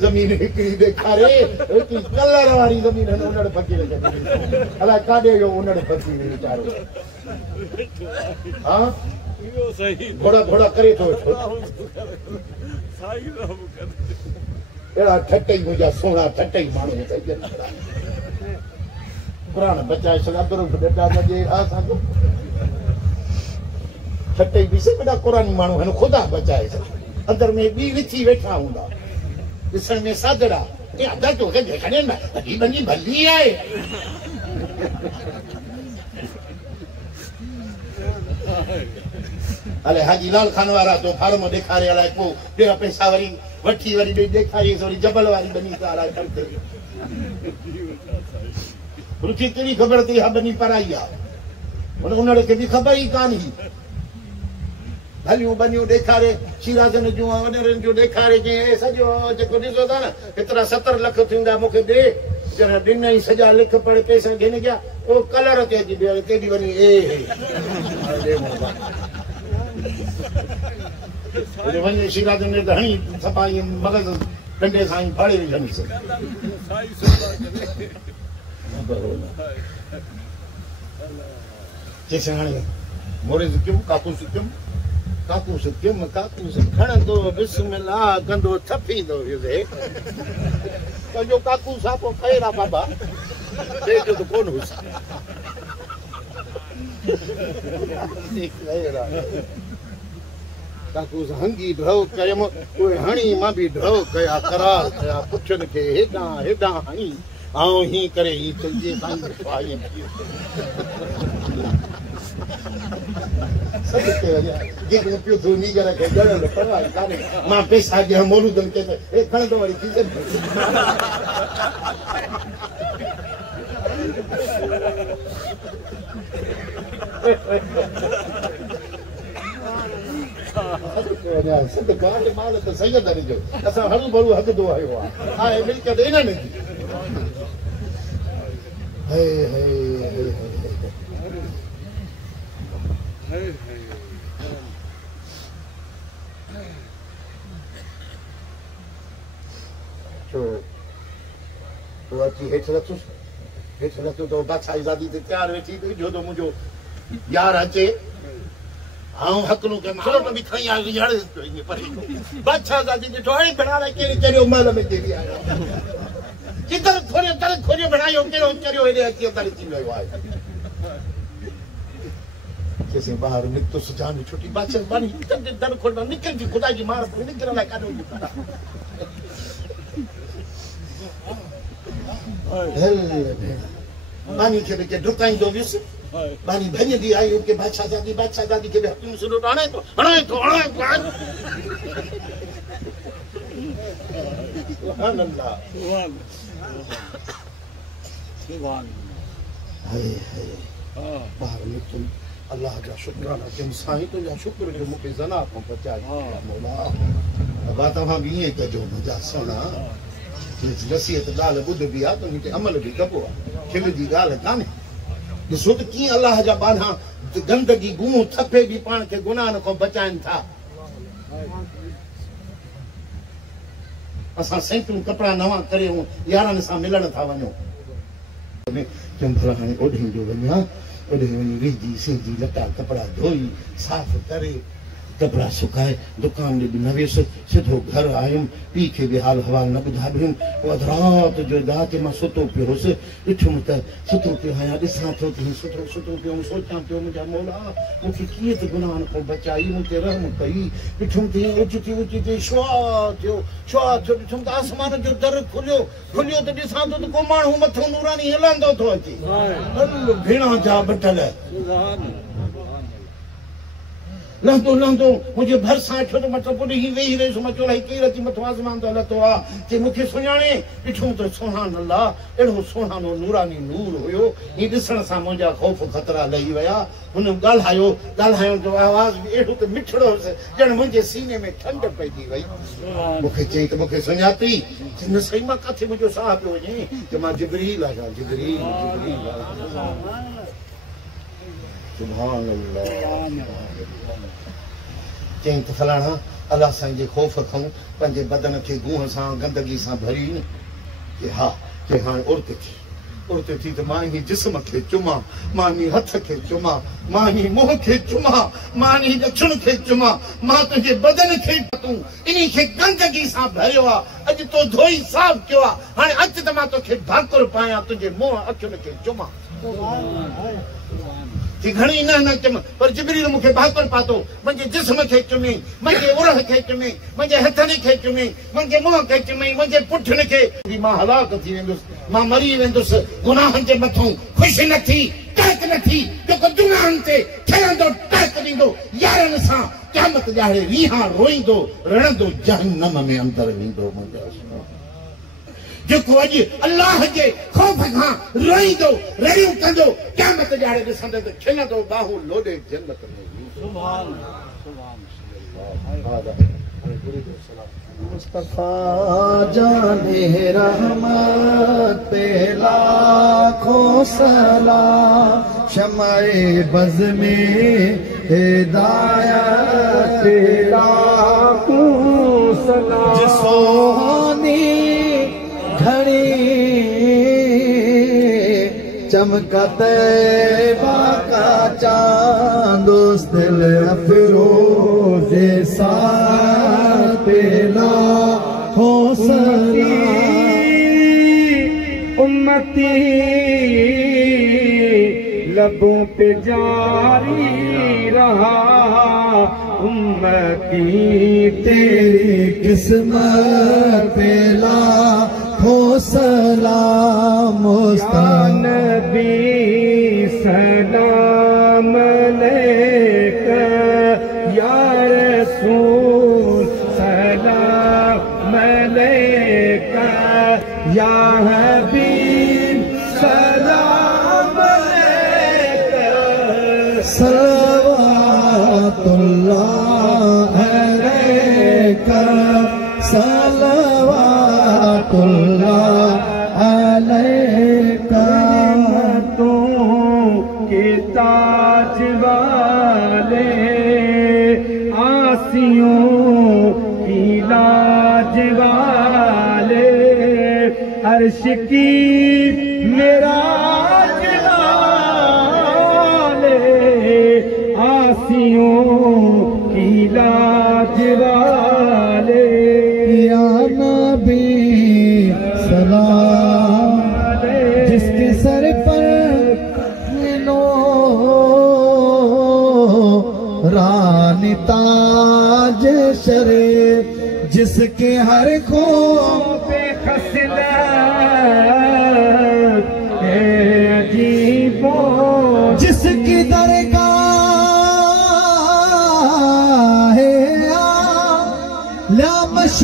ज़मीन हिकिड़ी ॾेखारे हिकिड़ी कलर वारी ज़मीन उन्हनि फ़क़ीर खे अलाए काॾे वियो उन्हनि फ़क़ीर वीचारो हाँ घोड़ा करे थो अहिड़ा ठटई मुंहिंजा सोना ठटई माण्हू पुराण बचाए छॾिया ॾटा न असांजो ठटई बि से वॾा क़ुरानी माण्हू आहिनि ख़ुदा बचाए अंदर में ॿी विथी वेठा हूंदा ॾिसण में सादड़ा बनी भली आहे अलाए हाजी लाल खान वारा तो फार्म ॾेखारे अलाए पोइ ॿिया पैसा वरी वठी वरी ॾेई ॾेखारी वरी जबल वारी बनी त अलाए करते रुचि कहिड़ी ख़बर अथई हा बनी पराई आहे उन्हनि खे बि ख़बर ई कान हुई भलियूं बनियूं ॾेखारे शिराजन जूं वॾेरनि जूं ॾेखारे जीअं सॼो जेको ॾिसो था न हेतिरा 70 लख थींदा मूंखे ॾे जॾहिं ॾिनई सॼा लिख पढ़ पैसा गिन गया उहो कलर ते अची वियो केॾी वञी वञे शिराजन ने त हणी सफ़ाई मगज़ डंडे सां ई फाड़े विझंदुसि चइसि हाणे मोड़े सिकियुमि काकू सिकियुमि खणंदो बिस्मिल्लाह कंदो थपींदो पंहिंजो काकू सापो ख़ैर आहे बाबा ॿिए जो त कोन हुअसि काकू हंगी ड्रव कयमि उहे हणी मां बि ड्रव कया करार कया पुठियुनि खे हेॾां हणी ऐं हीअं करे ही तुंहिंजे साईं पियो थो नीगर खे ॼणनि परवाह कान्हे मां पैसा ॾियां मौलूदनि खे खणंदो वरी थी माल त सैयद जो असां हरू भरू हकंदो आयो आहे मिल्कियत इन्हनि जी तो अची हेठि लथुसि तो बादशाह ज़ादी ते तयार वेठी जो तो मुंहिंजो यार अचे हाँ हकलू के मारो भी खई आ यार बादशाह ज़ादी ॾिठो हाणे बना कहिड़े कहिड़े महल में चली आयो किधर थोड़े दर खोलियो बनायो कहिड़ो चरियो हेॾे अची दर थी वियो आहे कैसे बाहर निकतुसि जान छुटी बादशाह बानी दर खोल निकल जी खुदा जी मार निकल लाइ काॾो बानी खे बि डुकाईंदो वियुसि बानी भॼंदी आई के बादशाह ज़ादी खे हथूं सुठो हणे थो बाहर निकतुमि अल्लाह जा शुक्राना कयमि साईं तुंहिंजा शुक्र जो मूंखे ज़ना खां बचाए मौला अबा तव्हां बि ईअं कजो मुंहिंजा सोना नसीहत ॻाल्हि ॿुध बि आहे त मूंखे अमल बि कबो आहे खिल जी ॻाल्हि कान्हे ॾिसो त कीअं अलाह जा बाना गंदगी गुम थपे भी पान के गुनाहन को बचाइन था। असां सेंटू कपड़ा नवा करे यारनि सां मिलण था वञो चंभर हाणे ओॾे जो वञा ओॾे वञी वेझी सिंधी लटा कपड़ा धोई साफ़ करे कपड़ा सुकाए दुकान ॾे न वियुसि सिधो घर आयुमि पीउ खे बि हाल हवाल न ॿुधायुमि अधु राति जो राति मां सुतो पियो हुउसि ॾिठुमि त सुतो पियो आहियां ॾिसां थो त सुतो पियो सोचां पियो मुंहिंजा मौला मूंखे कीअं त गुनाहनि खां बचाई मूं ते रहम कई ॾिठुमि त ओचिती छुआ थियो ॾिठुमि त आसमान जो दर खुलियो त ॾिसां थो त को माण्हू मथां नूरानी हलंदो थो अचे भेण जा बटल लहंदो मुझे भरसां अठो त मथो पुॾी ही वेही रहियुसि मां चयो केरु अची मथो आसमान तो लथो आहे चई मूंखे सुञाणे ॾिठो त सुहान अल्लाह अहिड़ो सुहानो नूरानी नूर हुयो ही ॾिसण सां मुंहिंजा ख़ौफ़ ख़तरा लही विया हुन ॻाल्हायो जो आवाज़ बि अहिड़ो त मिठड़ो हुयुसि ॼण मुंहिंजे सीने में ठंड पइजी वई मूंखे चई त मूंखे सुञाती न सही मां किथे मुंहिंजो साह पियो वञे त मां जिब्रील आहियां जिब्रील सुभान अल्लाह चई त फलाणा अल्लाह साईं जे ख़ौफ़ खां पंहिंजे बदन खे गुह सां गंदगी सां भरी न कि हा कि हाणे उर्त थी त मां इन जिस्म खे चुमां मां इन हथ खे चुमां मां इन मुंहं खे चुमां मां इन ॾखण खे चुमां मां तुंहिंजे बदन खे तूं इन खे गंदगी सां भरियो आहे अॼु तो धोई साफ़ कयो आहे हाणे अच त मां तोखे भाकुर पायां तुंहिंजे मुंहं अखियुनि खे चुमां घणी न चुम पर जिब्रील मूंखे भाकुर पातो मुंहिंजे जिस्म खे चुमी मुंहिंजे उरह खे चुमी मुंहिंजे हथनि खे चुमी मुंहिंजे मुंहं खे चुमी मुंहिंजे पुठियुनि खे मां हलाक थी वेंदुसि मां मरी वेंदुसि गुनाहनि जे मथां ख़ुशि न थी टहक न थी जेको गुनाहनि ते खेलंदो टहक ॾींदो यारनि सां क़यामत ॾियारे रीहां रोईंदो रड़ंदो जहन्नम में अंदरि वेंदो जेको अॼु अल्लाह जे ख़ौफ़ खां रोईंदो रड़ियूं कंदो क़यामत ॾियारे ॾिसंदो त खिलंदो बाहू लोॾे जन्नत में मुस्तफा जाने रहमत पे लाखों सलाम शमाए बज़ में हिदायत पे लाखों सलाम जिसोनी घड़ी चमकते बाका चांद उस दिल अफरोज़े पेला हो सली उम्मती लबों पे जारी रहा उम्मती तेरी किस्मत पेला हो सलाम नबी सलाम अलैका या रसूल सलाम अलैका या हबीब सलाम अलैका सलवातुल्लाह अलैका सलवातुल्लाह अलैका के ताज वाले आसियों की लाज वाले अर्श की मेराज वाले आसियों की लाज वाले या नबी सलाम जिसके सर पर रानी ताज शरे जिसके हर खो पे खसलत है अजीबो जिसकी दरगाह है लामश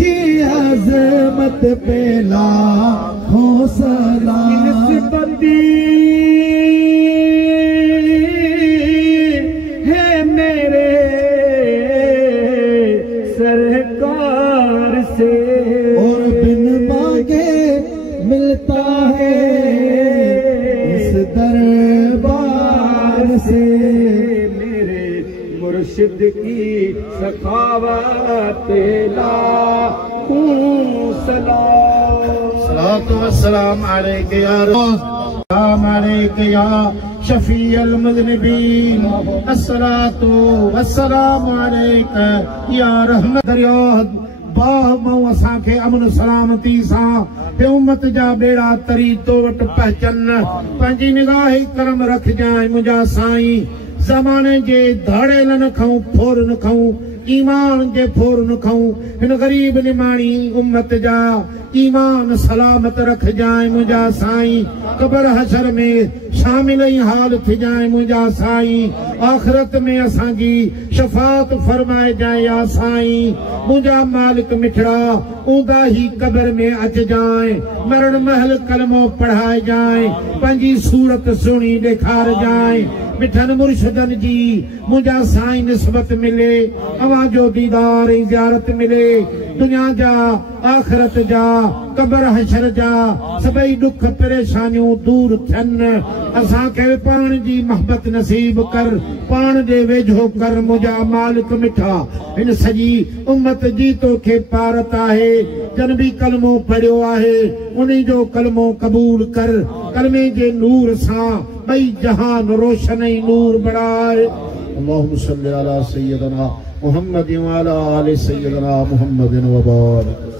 की अज़मत पे लाखों सलाम निस्बती सरकार से और बिन मांगे मिलता है इस दर सिद्दकी सखावत लाखों सलाम। सलातो वस्सलाम अलैका या सलाम अलैका या शफीअल मुज़निबीन। अस्सलातु वस्सलाम अलैका या रहमत दरियाद बाह असां खे अमन सलामती सां पे उम्मत जा बेड़ा तरी तो वट पहचन पंहिंजी निगाह करम रखजांइ मुंहिंजा साईं। ज़माने जे धाड़े न खाऊं फोर न खाऊं ईमान जे फोर न खाऊं हिन गरीब निमाणी उम्मत जा ईमान सलामत रखजांइ मुंहिंजा साईं। कबर हशर में शामिल ई हाल थिजांइ मुंहिंजा साईं। आखिरत में असांजी शफात फरमाए जाए या साईं। मुंहिंजा मालिक मिठड़ा ऊंदा ही कबर में अचजांइ। मरण महल कलमो पढ़ाए जाए पंहिंजी सूरत सुहिणी ॾेखार जाए। मिठन मुर्शदन जी मुंहिंजा साईं निस्बत मिले अवां जो दीदार ऐं ज़ियारत मिले। दुनिया जा आखिरत जा कबर हशर जा सभई दुख परेशानियूं दूर थियनि। असांखे पाण जी मोहबत नसीब कर पाण जे वेझो कर मुंहिंजा मालिक मिठा। हिन सॼी उम्मत जी तोखे पारत आहे जन बि कलमो पढ़ियो आहे उन्ही जो कलमो क़बूल कर। कलमे जे नूर सां ॿई जहान रोशन ऐं नूर बणाए। अल्लाहुम्मा सल्लि अला सय्यदना मुहम्मद व अला आलि सय्यदना मुहम्मद व बारिक।